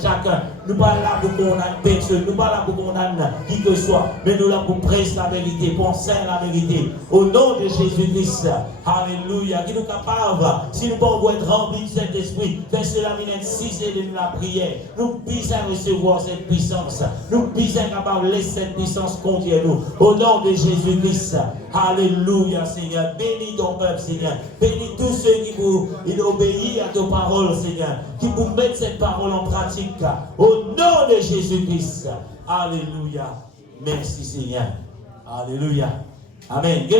chacun. Nous ne sommes pas là pour qu'on ait personne, nous ne sommes pas là pour qu'on ait qui que ce soit, mais nous sommes là pour prêcher la vérité, pour enseigner la vérité. Au nom de Jésus-Christ, alléluia, qui nous capable, si nous pouvons être remplis de cet esprit, fais cela, minute 6 et de la prière. Nous puissions recevoir cette puissance, nous puissions capables de laisser cette puissance contre nous. Au nom de Jésus-Christ, alléluia, Seigneur. Bénis ton peuple, Seigneur. Bénis tous ceux qui vous obéissent à tes paroles, Seigneur. Qui vous mettent cette parole en pratique. Au nom de Jésus-Christ. Alléluia. Merci, Seigneur. Alléluia. Amen.